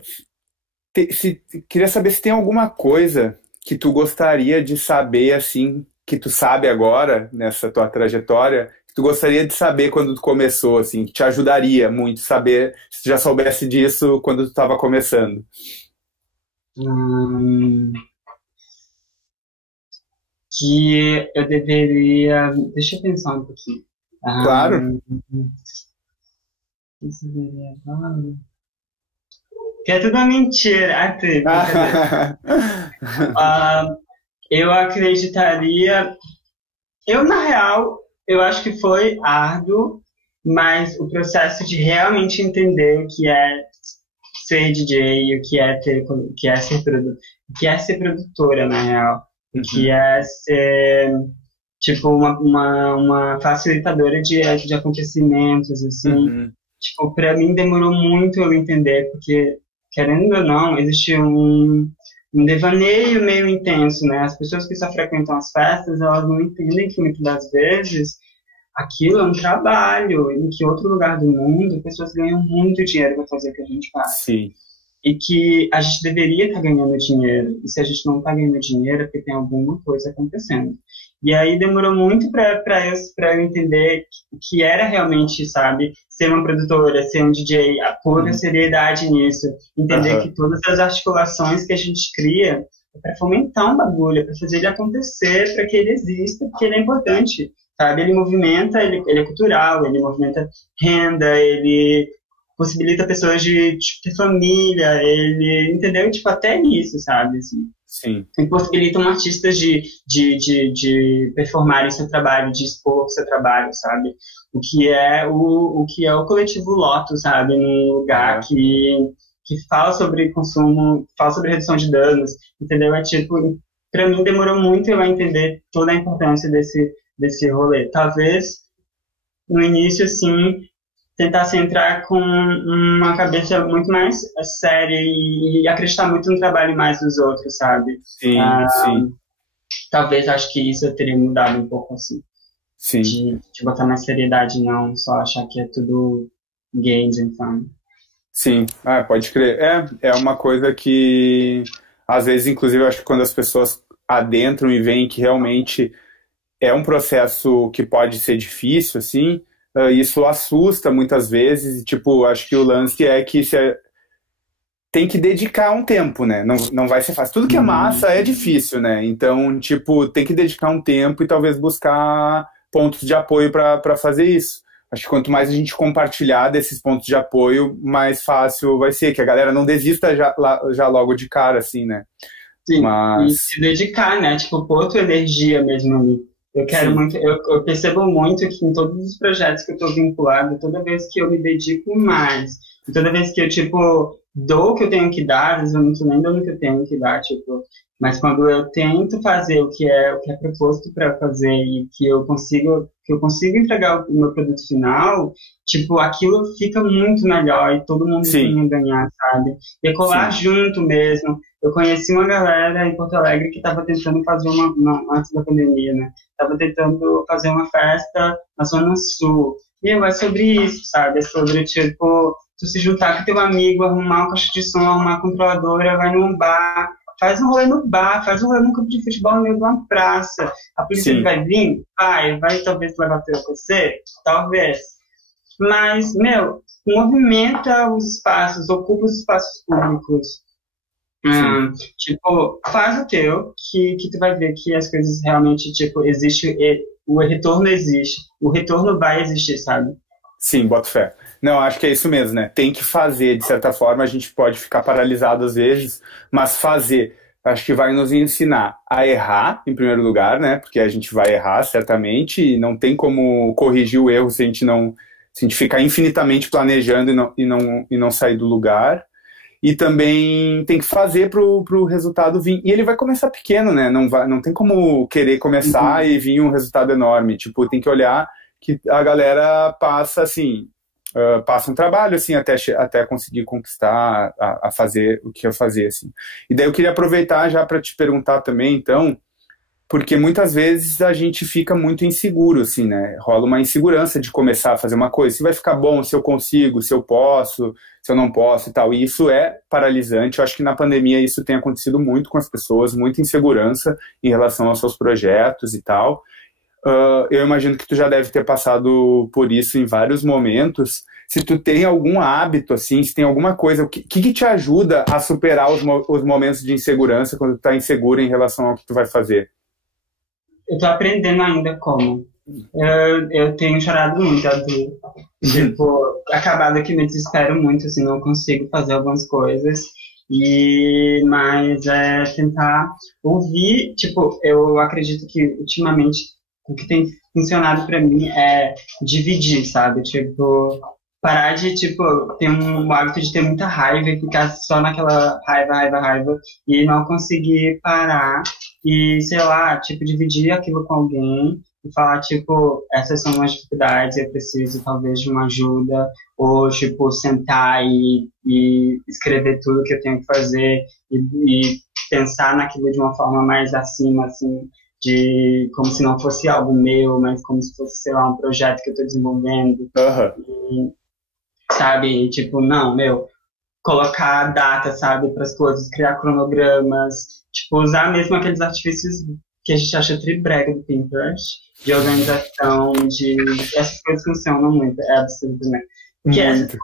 queria saber se tem alguma coisa que tu gostaria de saber, assim, que tu sabe agora, nessa tua trajetória, que tu gostaria de saber quando tu começou, assim, que te ajudaria muito saber, se tu já soubesse disso quando tu estava começando. Hum, que eu deveria. Deixa eu pensar um pouquinho. Claro. Hum, que eu deveria. Que é tudo uma mentira. Ah, brincadeira. Ah, eu acreditaria. Eu, na real, eu acho que foi árduo, mas o processo de realmente entender o que é ser DJ, o que é o que é ser produtora, na real, o que Uhum, é ser tipo uma facilitadora de acontecimentos, assim. uhum, Tipo, para mim demorou muito eu entender, porque querendo ou não, existe um devaneio meio intenso, né? As pessoas que só frequentam as festas, elas não entendem que muitas das vezes aquilo é um trabalho, em que outro lugar do mundo pessoas ganham muito dinheiro para fazer o que a gente faz. sim, E que a gente deveria estar ganhando dinheiro. E se a gente não está ganhando dinheiro, é porque tem alguma coisa acontecendo. E aí demorou muito para eu entender que era realmente, sabe, ser uma produtora, ser um DJ, a pura uhum, seriedade nisso. Entender aham, que todas as articulações que a gente cria é para fomentar um bagulho, para fazer ele acontecer, para que ele exista, porque ele é importante. Sabe? Ele movimenta, ele é cultural, ele movimenta renda, ele possibilita pessoas de ter família, ele entendeu, tipo, até nisso, sabe, assim, sim, impossibilitam artistas de performarem seu trabalho, de expor seu trabalho, sabe, o que é o coletivo Lotus, sabe, num lugar aham, que fala sobre consumo, fala sobre redução de danos, entendeu, é tipo, para mim demorou muito eu a entender toda a importância desse rolê, talvez no início, assim, tentasse entrar com uma cabeça muito mais séria e acreditar muito no trabalho mais dos outros, sabe? sim, Ah, sim, talvez acho que isso eu teria mudado um pouco, assim, sim, de botar mais seriedade, não só achar que é tudo games and fun. sim. Ah, pode crer. É uma coisa que, às vezes, inclusive, eu acho que quando as pessoas adentram e veem que realmente é um processo que pode ser difícil, assim, isso assusta muitas vezes, e, tipo, acho que o lance é que tem que dedicar um tempo, né? Não, não vai ser fácil. Tudo que é Hum, massa é difícil, né? Então, tipo, tem que dedicar um tempo e talvez buscar pontos de apoio para fazer isso. Acho que quanto mais a gente compartilhar desses pontos de apoio, mais fácil vai ser, que a galera não desista já logo de cara, assim, né? sim, e Mas, se dedicar, né? Tipo, pôr tua energia mesmo ali. Eu quero sim. muito, percebo muito que em todos os projetos que eu estou vinculado, toda vez que eu me dedico mais, E toda vez que eu, tipo, dou o que eu tenho que dar, às vezes eu não tô nem dando o que eu tenho que dar, tipo, mas quando eu tento fazer o que é proposto para fazer e que eu consigo entregar o meu produto final, tipo, aquilo fica muito melhor e todo mundo Sim, tem a ganhar, sabe? Decolar sim. junto mesmo. Eu conheci uma galera em Porto Alegre que estava tentando fazer antes da pandemia, né? Estava tentando fazer uma festa na Zona Sul. E é sobre isso, sabe? É sobre, tipo, tu se juntar com teu amigo, arrumar uma caixa de som, arrumar uma controladora, vai num bar, faz um rolê no bar, faz um rolê num campo de futebol no meio de uma praça. A polícia Sim, vai vir? Vai talvez levar teu você? Talvez. Mas, meu, movimenta os espaços, ocupa os espaços públicos. sim. Tipo, faz o teu, que tu vai ver que as coisas realmente, tipo, existe, o retorno existe. O retorno vai existir, sabe? Sim, boto fé. Não, acho que é isso mesmo, né? Tem que fazer, de certa forma, a gente pode ficar paralisado às vezes, mas fazer, acho que vai nos ensinar a errar, em primeiro lugar, né? Porque a gente vai errar, certamente, e não tem como corrigir o erro se a gente ficar infinitamente planejando e não sair do lugar. E também tem que fazer pro resultado vir. E ele vai começar pequeno, né? Não tem como querer começar Uhum. e vir um resultado enorme. Tipo, tem que olhar que a galera passa assim, passa um trabalho assim até conseguir conquistar a fazer o que eu fazer assim. E daí eu queria aproveitar já para te perguntar também, então, porque muitas vezes a gente fica muito inseguro, assim, né? Rola uma insegurança de começar a fazer uma coisa. Se vai ficar bom, se eu consigo, se eu posso, se eu não posso e tal. E isso é paralisante. Eu acho que na pandemia isso tem acontecido muito com as pessoas, muita insegurança em relação aos seus projetos e tal. Eu imagino que tu já deve ter passado por isso em vários momentos. Se tu tem algum hábito, assim, se tem alguma coisa, o que te ajuda a superar os momentos de insegurança quando tu tá inseguro em relação ao que tu vai fazer? Eu tô aprendendo ainda como. Eu tenho chorado muito, adulto. Tipo, acabado que me desespero muito, assim, não consigo fazer algumas coisas. Mas é tentar ouvir, tipo, eu acredito que ultimamente o que tem funcionado pra mim é dividir, sabe? Tipo, parar de, tipo, ter um hábito de ter muita raiva e ficar só naquela raiva, raiva, raiva e não conseguir parar e, sei lá, tipo, dividir aquilo com alguém e falar, tipo, essas são as dificuldades, eu preciso talvez de uma ajuda, ou, tipo, sentar e escrever tudo que eu tenho que fazer e pensar naquilo de uma forma mais acima, assim, de como se não fosse algo meu, mas como se fosse, sei lá, um projeto que eu estou desenvolvendo, Aham. sabe? Tipo, não, meu, colocar data, sabe, para as coisas, criar cronogramas, tipo, usar mesmo aqueles artifícios que a gente acha tribrega do Pinterest, de organização, de... Essas coisas funcionam muito, é absurdo, né? Porque Muito.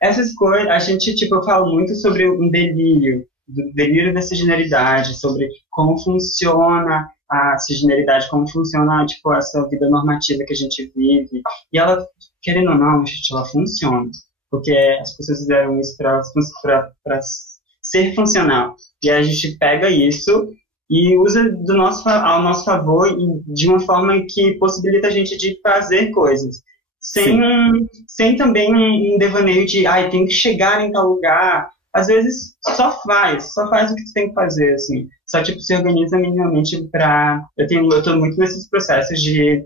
essas coisas, a gente, tipo, eu falo muito sobre um delírio, do delírio da similaridade, sobre como funciona a cisgeneridade, como funciona, tipo, essa vida normativa que a gente vive. E ela, querendo ou não, gente, ela funciona. Porque as pessoas fizeram isso para ser funcional. E a gente pega isso e usa ao nosso favor e de uma forma que possibilita a gente de fazer coisas. Sem, Sim. sem também um devaneio de, ai, tem que chegar em tal lugar. Às vezes só faz o que tu tem que fazer, assim. Só, tipo, se organiza minimamente pra... Eu tô muito nesses processos de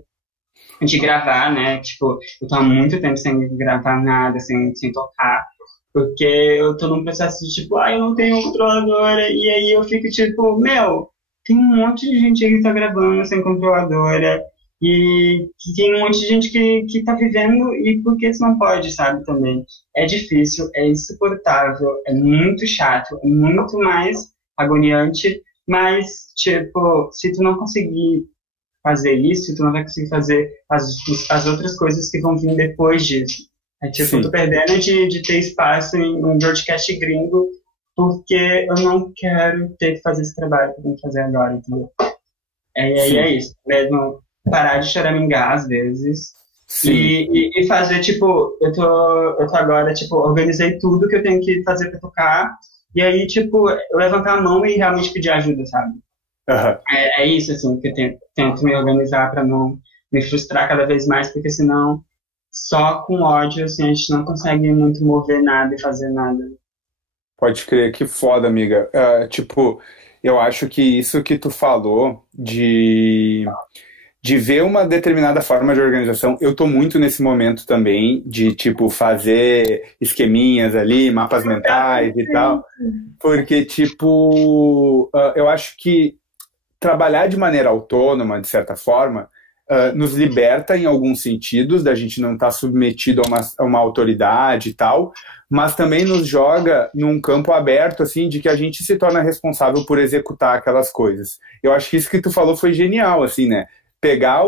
gravar, né? Tipo, eu tô há muito tempo sem gravar nada, sem tocar. Porque eu tô num processo de, tipo, eu não tenho controladora. E aí eu fico, tipo, meu, tem um monte de gente aí que tá gravando sem controladora. E que tem um monte de gente que tá vivendo e por que isso não pode, sabe, também. É difícil, é insuportável, é muito chato, é muito mais agoniante, mas, tipo, se tu não conseguir fazer isso, tu não vai conseguir fazer as outras coisas que vão vir depois disso. É tipo, eu tô Sim. perdendo de ter espaço em um broadcast gringo porque eu não quero ter que fazer esse trabalho que eu tenho que fazer agora, entendeu? E é Sim. isso, mesmo parar de choramingar às vezes Sim. e fazer, tipo, eu tô agora, tipo, organizei tudo que eu tenho que fazer pra tocar e aí, tipo, levantar a mão e realmente pedir ajuda, sabe? Aham. É isso, assim, que eu tento me organizar para não me frustrar cada vez mais, porque senão. só com ódio, assim, a gente não consegue muito mover nada e fazer nada. Pode crer, que foda, amiga. Tipo, eu acho que isso que tu falou de ver uma determinada forma de organização, eu tô muito nesse momento também de, tipo, fazer esqueminhas ali, mapas mentais e tal, porque, tipo, eu acho que trabalhar de maneira autônoma, de certa forma, nos liberta em alguns sentidos, da gente não estar submetido a uma autoridade e tal, mas também nos joga num campo aberto, assim, de que a gente se torna responsável por executar aquelas coisas. Eu acho que isso que tu falou foi genial, assim, né? Pegar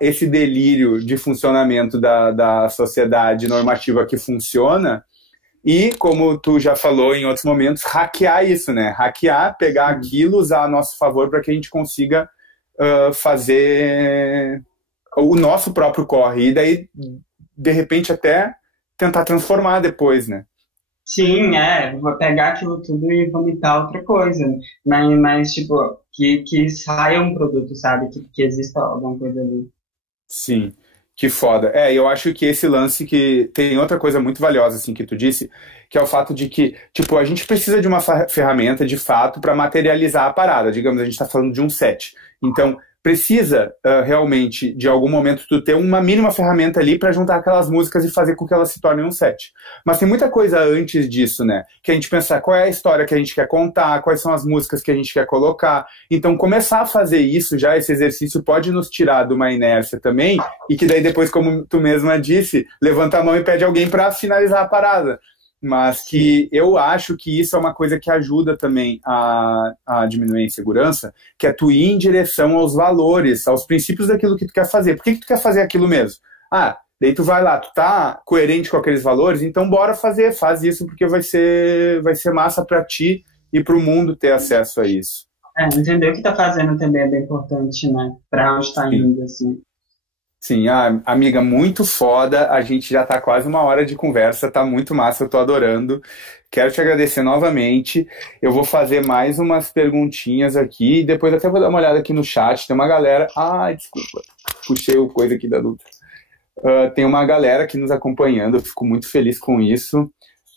esse delírio de funcionamento da sociedade normativa que funciona e, como tu já falou em outros momentos, hackear isso, né? Hackear, pegar aquilo, usar a nosso favor para que a gente consiga fazer o nosso próprio corre. E daí, de repente, até tentar transformar depois, né? Sim, vou pegar aquilo tudo e vomitar outra coisa, né? Mas tipo, que saia um produto, sabe? Que exista alguma coisa ali. Sim, que foda. Eu acho que esse lance que tem outra coisa muito valiosa, assim, que tu disse, que é o fato de que, tipo, a gente precisa de uma ferramenta, de fato, para materializar a parada. Digamos, a gente está falando de um set. Então, precisa realmente, de algum momento, tu ter uma mínima ferramenta ali para juntar aquelas músicas e fazer com que elas se tornem um set. Mas tem muita coisa antes disso, né? Que a gente pensar qual é a história que a gente quer contar, quais são as músicas que a gente quer colocar. Então, começar a fazer isso já, esse exercício, pode nos tirar de uma inércia também, e que daí depois, como tu mesma disse, levanta a mão e pede alguém para finalizar a parada. Mas que eu acho que isso é uma coisa que ajuda também a diminuir a insegurança, que é tu ir em direção aos valores, aos princípios daquilo que tu quer fazer. Por que tu quer fazer aquilo mesmo? Daí tu vai lá, tu tá coerente com aqueles valores, então bora faz isso, porque vai ser massa pra ti e pro mundo ter acesso a isso. Entender o que tá fazendo também é bem importante, né? Pra onde tá indo, assim. Sim, amiga, muito foda. A gente já tá quase uma hora de conversa, tá muito massa, eu tô adorando. Quero te agradecer novamente. Eu vou fazer mais umas perguntinhas aqui e depois até vou dar uma olhada aqui no chat. Tem uma galera. Desculpa, puxei o coisa aqui da luta. Tem uma galera aqui nos acompanhando, eu fico muito feliz com isso.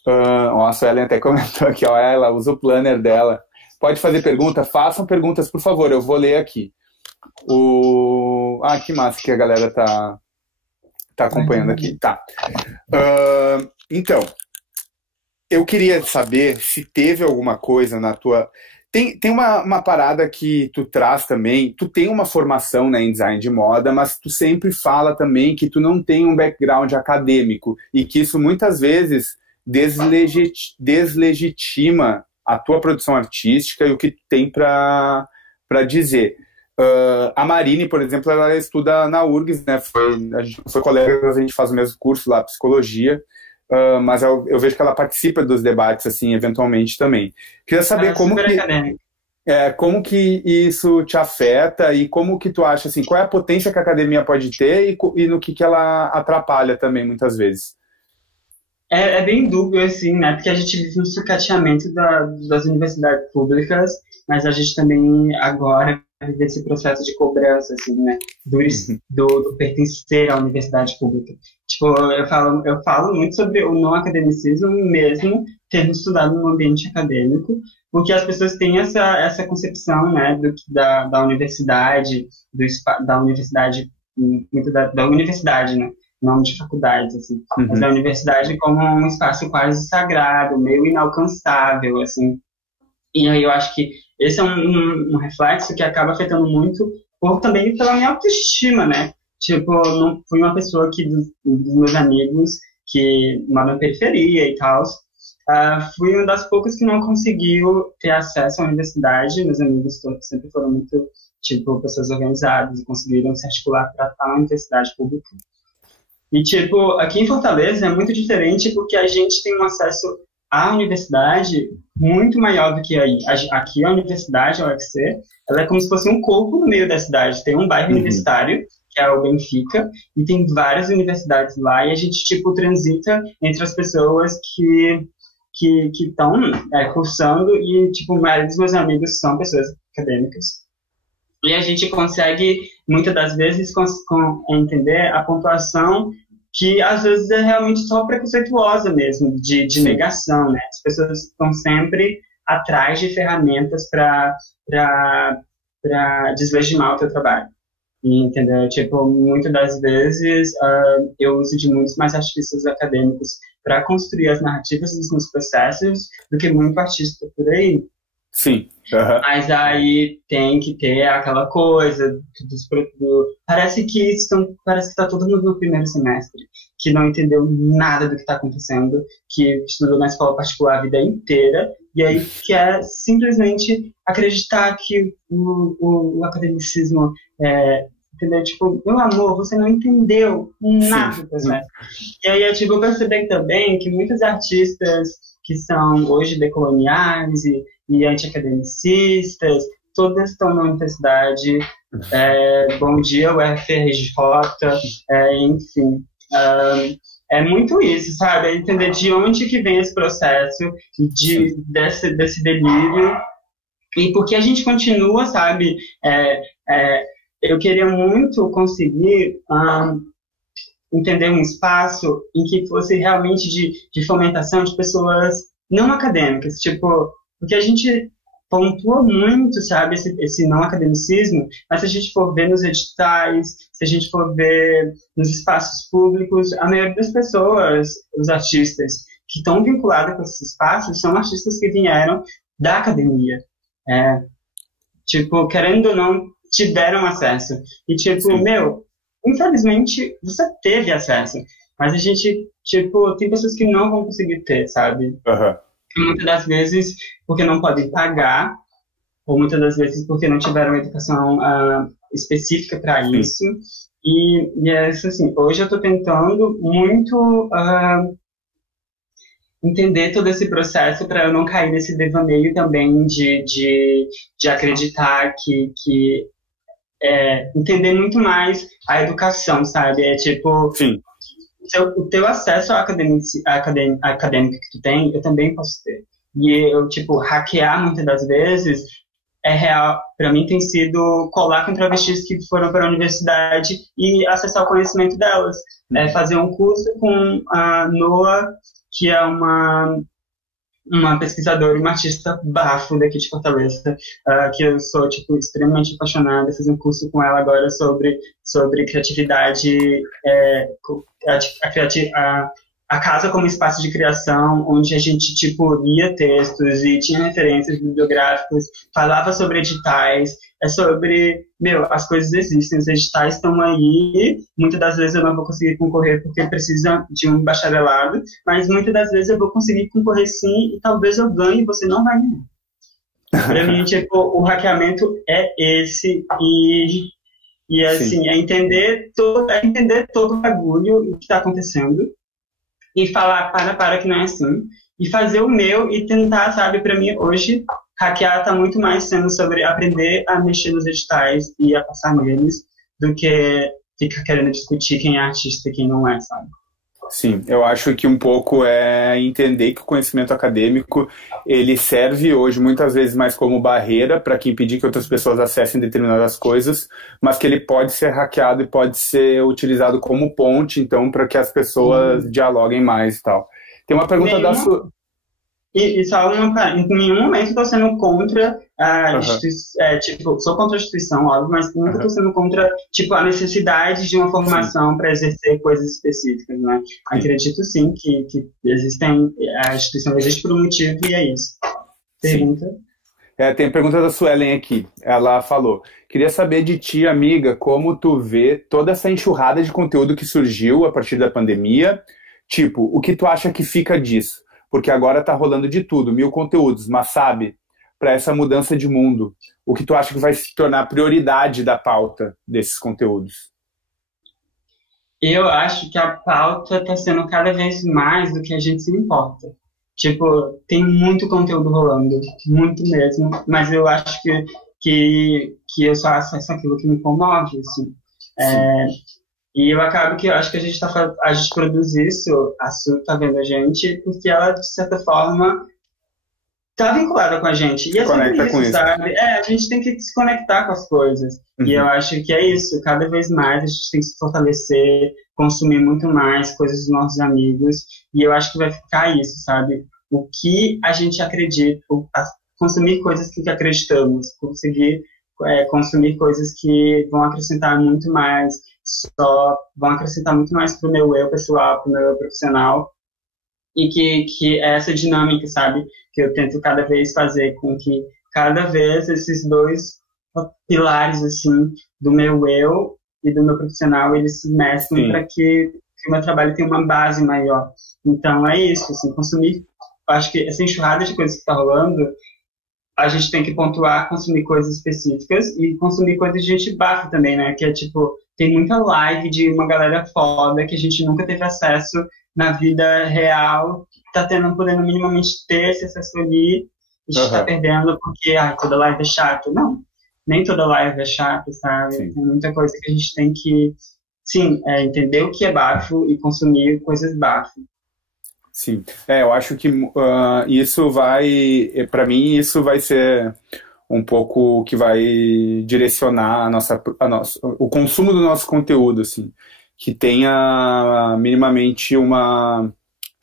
A Suelen até comentou aqui, ela usa o planner dela. Pode fazer pergunta? Façam perguntas, por favor, eu vou ler aqui. Que massa que a galera tá acompanhando aqui. Tá. Então, eu queria saber se teve alguma coisa na tua... Tem uma parada que tu traz também, tu tem uma formação, né, em design de moda, mas tu sempre fala também que tu não tem um background acadêmico e que isso muitas vezes deslegitima a tua produção artística e o que tu tem para dizer. A Marine, por exemplo, ela estuda na URGS, né? A gente foi colega, a gente faz o mesmo curso lá, psicologia, mas eu vejo que ela participa dos debates, assim, eventualmente também. Queria saber como que isso te afeta e como que tu acha, assim, qual é a potência que a academia pode ter e no que ela atrapalha também, muitas vezes. É bem dúbio, assim, né? Porque a gente vive um sucateamento das universidades públicas, mas a gente também agora vive esse processo de cobrança, assim, né? Do pertencer à universidade pública. Tipo, eu falo muito sobre o não academicismo, mesmo tendo estudado no ambiente acadêmico, porque as pessoas têm essa concepção, né, da universidade, da universidade, muito da universidade, né? Não de faculdades, assim, mas da universidade como um espaço quase sagrado, meio inalcançável, assim. E aí eu acho que esse é um reflexo que acaba afetando muito também pela minha autoestima, né? Tipo, não fui uma pessoa que dos meus amigos que moram na periferia e tal, fui uma das poucas que não conseguiu ter acesso à universidade. Meus amigos sempre foram muito, tipo, pessoas organizadas e conseguiram se articular para estar na universidade pública. E, tipo, aqui em Fortaleza é muito diferente porque a gente tem um acesso à universidade muito maior do que aí. Aqui a universidade, a UFC, ela é como se fosse um corpo no meio da cidade. Tem um bairro universitário, que é o Benfica, e tem várias universidades lá, e a gente, tipo, transita entre as pessoas que estão cursando, e, tipo, a maioria dos meus amigos são pessoas acadêmicas. E a gente consegue, muitas das vezes, entender a pontuação que às vezes é realmente só preconceituosa mesmo, de negação, né? As pessoas estão sempre atrás de ferramentas para deslegitimar o teu trabalho. Entendeu? Tipo, muitas das vezes eu uso de muitos mais artistas acadêmicos para construir as narrativas dos meus processos do que muito artista por aí. Sim. Mas aí tem que ter aquela coisa parece que está todo mundo no primeiro semestre, que não entendeu nada do que está acontecendo, que estudou na escola particular a vida inteira, e aí quer simplesmente acreditar que o academicismo entendeu? Tipo, meu amor, você não entendeu nada do processo. E aí eu percebi também que muitos artistas que são hoje decoloniais e anti-academicistas, todas estão na universidade, bom dia, UFRJ, enfim. É muito isso, sabe? É entender de onde que vem esse processo, desse delírio, e porque a gente continua, sabe? Eu queria muito conseguir entender um espaço em que fosse realmente de fomentação de pessoas não acadêmicas, tipo, porque a gente pontua muito, sabe, esse não academicismo, mas se a gente for ver nos editais, se a gente for ver nos espaços públicos, a maioria das pessoas, os artistas que estão vinculados com esses espaços, são artistas que vieram da academia. Tipo, querendo ou não, tiveram acesso. E, tipo, infelizmente, você teve acesso, mas a gente, tipo, tem pessoas que não vão conseguir ter, sabe? Muitas das vezes porque não podem pagar, ou muitas das vezes porque não tiveram educação específica para isso. E é isso, assim, hoje eu estou tentando muito entender todo esse processo para eu não cair nesse devaneio também de acreditar que entender muito mais a educação, sabe? É tipo, o teu acesso à acadêmica que tu tem, eu também posso ter. E eu, tipo, hackear muitas das vezes é real. Para mim tem sido colar com travestis que foram para a universidade e acessar o conhecimento delas. Fazer um curso com a Noa, que é uma pesquisadora e uma artista bafo daqui de Fortaleza, que eu sou, tipo, extremamente apaixonada. Fiz um curso com ela agora sobre criatividade, a casa como espaço de criação, onde a gente, tipo, lia textos e tinha referências bibliográficas, falava sobre editais, sobre, as coisas existem, os editais estão aí, muitas das vezes eu não vou conseguir concorrer porque precisa de um bacharelado, mas muitas das vezes eu vou conseguir concorrer sim, e talvez eu ganhe e você não vai ganhar. Para mim, tipo, o hackeamento é esse, e assim, é entender todo o bagulho que está acontecendo, e falar, para que não é assim, e fazer o meu e tentar, sabe, para mim hoje, hackear está muito mais sendo sobre aprender a mexer nos editais e a passar neles, do que ficar querendo discutir quem é artista e quem não é, sabe? Sim, eu acho que um pouco é entender que o conhecimento acadêmico, ele serve hoje muitas vezes mais como barreira para que impedir que outras pessoas acessem determinadas coisas, mas que ele pode ser hackeado e pode ser utilizado como ponte, então, para que as pessoas dialoguem mais e tal. Tem uma pergunta da sua... E só em nenhum momento estou sendo contra a instituição, tipo, sou contra a instituição, óbvio, mas nunca estou sendo contra, tipo, a necessidade de uma formação para exercer coisas específicas, né? Acredito sim que a instituição existe por um motivo e é isso. Pergunta? Tem a pergunta da Suelen aqui. Ela falou: queria saber de ti, amiga, como tu vê toda essa enxurrada de conteúdo que surgiu a partir da pandemia. Tipo, o que tu acha que fica disso? Porque agora tá rolando de tudo, 1000 conteúdos, mas sabe, para essa mudança de mundo, o que tu acha que vai se tornar prioridade da pauta desses conteúdos? Eu acho que a pauta está sendo cada vez mais do que a gente se importa. Tipo, tem muito conteúdo rolando, muito mesmo, mas eu acho que eu só acesso aquilo que me comove, assim. E eu acabo que eu acho que a gente produz isso, a Su tá vendo a gente, porque ela, de certa forma, tá vinculada com a gente. E é sobre Conecta com isso, isso. sabe? A gente tem que se conectar com as coisas. E eu acho que é isso. Cada vez mais a gente tem que se fortalecer, consumir muito mais coisas dos nossos amigos. E eu acho que vai ficar isso, sabe? O que a gente acredita, consumir coisas que acreditamos, conseguir consumir coisas que vão acrescentar muito mais, vão acrescentar muito mais pro meu eu pessoal, pro meu eu profissional. E que é essa dinâmica, sabe? Que eu tento cada vez fazer com que cada vez esses dois pilares, assim, do meu eu e do meu profissional, eles se mesclem para que o meu trabalho tenha uma base maior. Então, é isso, assim, consumir... Acho que essa enxurrada de coisas que está rolando, a gente tem que pontuar, consumir coisas específicas e consumir coisas de gente bafa também, né? Que é, tipo, tem muita live de uma galera foda que a gente nunca teve acesso na vida real, tá podendo minimamente ter esse acesso ali, a gente tá perdendo porque toda live é chato. Não, nem toda live é chata, sabe? Sim. Tem muita coisa que a gente tem que, sim, entender o que é bafo e consumir coisas bafo. Sim, eu acho que isso vai, para mim, isso vai ser um pouco o que vai direcionar o consumo do nosso conteúdo, assim, que tenha minimamente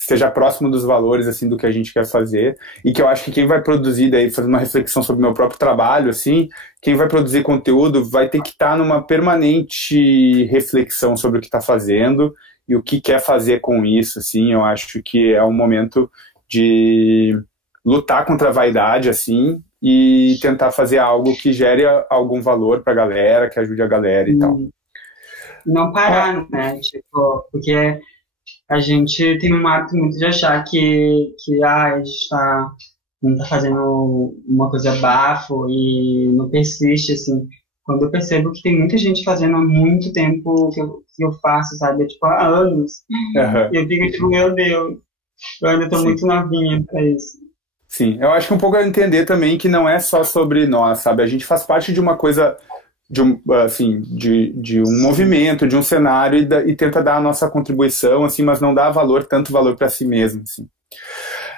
esteja próximo dos valores, assim, do que a gente quer fazer, e que eu acho que quem vai produzir, daí, fazendo uma reflexão sobre o meu próprio trabalho, assim, quem vai produzir conteúdo vai ter que estar numa permanente reflexão sobre o que está fazendo e o que quer fazer com isso, assim. Eu acho que é um momento de lutar contra a vaidade, assim, e tentar fazer algo que gere algum valor para a galera, que ajude a galera e tal. Não parar, né? Tipo, porque a gente tem um hábito muito de achar que a gente não tá fazendo uma coisa bafo e não persiste, assim. Quando eu percebo que tem muita gente fazendo há muito tempo que eu faço, sabe? Tipo, há anos. E eu fico tipo, meu Deus, eu ainda tô muito novinha pra isso. Sim, eu acho que um pouco é entender também que não é só sobre nós, sabe? A gente faz parte de uma coisa, de um movimento, de um cenário e tenta dar a nossa contribuição, assim, mas não dá tanto valor para si mesmo, assim.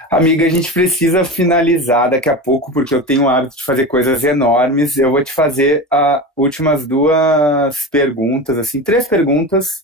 Amiga, a gente precisa finalizar daqui a pouco, porque eu tenho o hábito de fazer coisas enormes. Eu vou te fazer as últimas 2 perguntas, assim, 3 perguntas,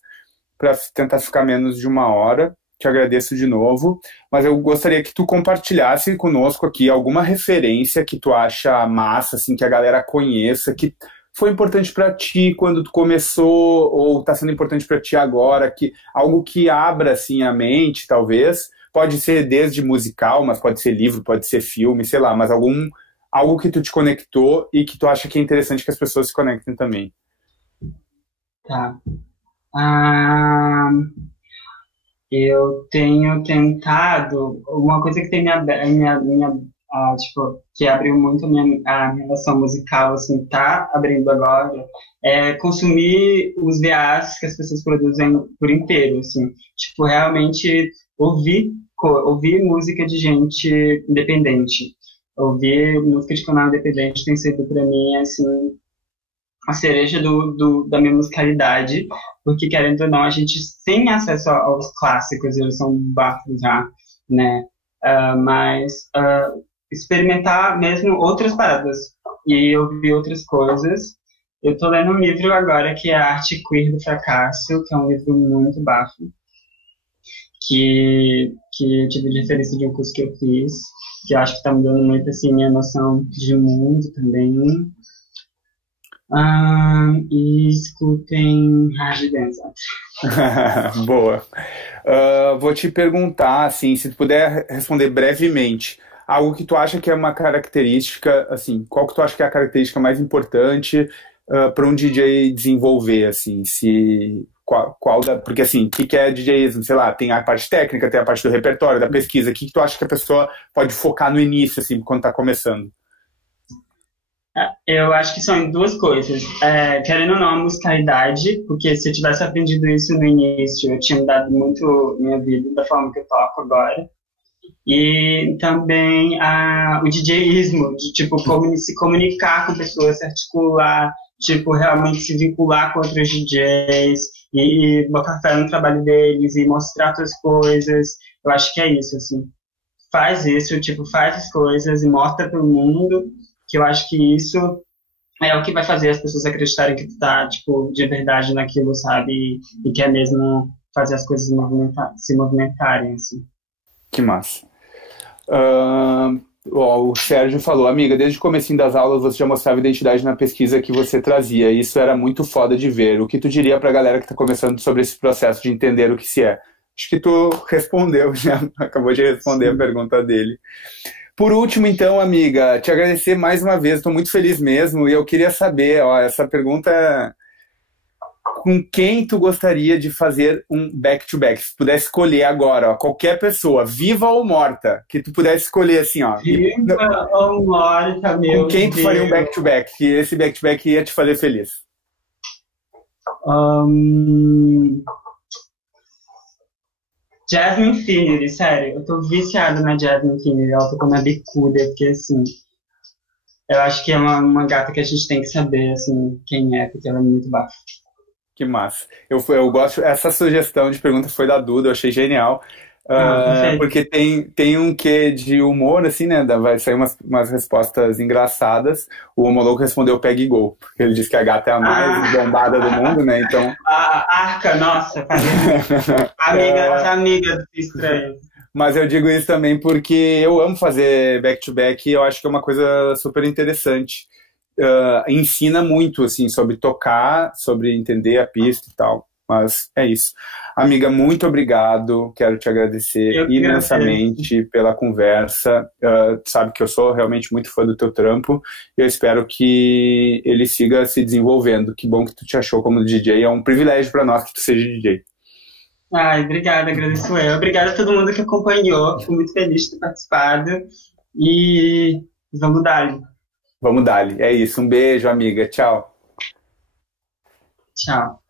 para tentar ficar menos de 1 hora. Te agradeço de novo, mas eu gostaria que tu compartilhasse conosco aqui alguma referência que tu acha massa, assim, que a galera conheça, que foi importante para ti quando tu começou, ou está sendo importante para ti agora, algo que abra, assim, a mente, talvez. Pode ser desde musical, mas pode ser livro, pode ser filme, sei lá, mas algo que tu te conectou e que tu acha que é interessante que as pessoas se conectem também. Tá. Eu tenho tentado, uma coisa que tem tipo, que abriu muito a minha relação musical, assim, tá abrindo agora, é consumir os VAs que as pessoas produzem por inteiro, assim, tipo, realmente ouvir música de gente independente, ouvir música de canal independente tem sido para mim, assim, a cereja da minha musicalidade, porque, querendo ou não, a gente tem acesso aos clássicos, eles são bafos já, né? Mas experimentar mesmo outras paradas e ouvir outras coisas. Eu tô lendo um livro agora que é A Arte Queer do Fracasso, que é um livro muito bafo, que eu tive de referência de um curso que eu fiz, que eu acho que tá mudando muito, assim, minha noção de mundo também. E escutem Hard Dance. Boa. Vou te perguntar, assim, se tu puder responder brevemente, algo que tu acha que é uma característica, assim, qual que tu acha que é a característica mais importante para um DJ desenvolver, assim, porque assim, o que é DJismo? Sei lá, tem a parte técnica, tem a parte do repertório, da pesquisa, o que tu acha que a pessoa pode focar no início, assim, quando tá começando? Eu acho que são 2 coisas. Querendo ou não, a musicalidade, porque se eu tivesse aprendido isso no início, eu tinha mudado muito minha vida da forma que eu toco agora. E também o DJismo, de tipo, se comunicar com pessoas, se articular, tipo, realmente se vincular com outros DJs e botar fé no trabalho deles e mostrar outras coisas. Eu acho que é isso, assim. faz isso, tipo, faz as coisas e mostra pro mundo, que eu acho que isso é o que vai fazer as pessoas acreditarem que tu tá, tipo, de verdade naquilo, sabe? E quer mesmo fazer as coisas se movimentarem, assim. Que massa. Ó, o Sérgio falou, amiga, desde o comecinho das aulas você já mostrava identidade na pesquisa que você trazia. Isso era muito foda de ver. O que tu diria pra galera que tá começando sobre esse processo de entender o que se é? Acho que tu respondeu, já acabou de responder a Sim. pergunta dele. Por último, então, amiga, te agradecer mais uma vez. Estou muito feliz mesmo e eu queria saber, ó, essa pergunta com quem tu gostaria de fazer um back-to-back? Se tu pudesse escolher agora, ó, qualquer pessoa, viva ou morta, que tu pudesse escolher assim, ó. Viva ou morta, Com meu quem tu faria um Deus. back-to-back? Que esse back-to-back ia te fazer feliz. Ahn, Jasmine Finney, sério, eu tô viciado na Jasmine Finney, ela tocou na bicuda, porque assim, eu acho que é uma gata que a gente tem que saber, assim, quem é, porque ela é muito bafo. Que massa. Eu gosto, essa sugestão de pergunta foi da Duda, eu achei genial. Ah, perfeito. Porque tem um quê de humor, assim, né? Vai sair umas respostas engraçadas. O Homologo respondeu Peg e Go, porque ele disse que a gata é a mais Ah, bombada do mundo, né? Então. a Arca, nossa, falei. Amiga, as amigas estranhas. Mas eu digo isso também porque eu amo fazer back-to-back e eu acho que é uma coisa super interessante. Ensina muito, assim, sobre tocar, sobre entender a pista e tal. Mas é isso. Amiga, muito obrigado. Quero te agradecer Eu que agradeço. imensamente pela conversa. Tu sabe que eu sou realmente muito fã do teu trampo. Eu espero que ele siga se desenvolvendo. Que bom que tu te achou como DJ. É um privilégio para nós que tu seja DJ. Ai, obrigada, agradeço eu. Obrigada a todo mundo que acompanhou. Fico muito feliz de ter participado. E vamos dar. Vamos dar. É isso. Um beijo, amiga. Tchau. Tchau.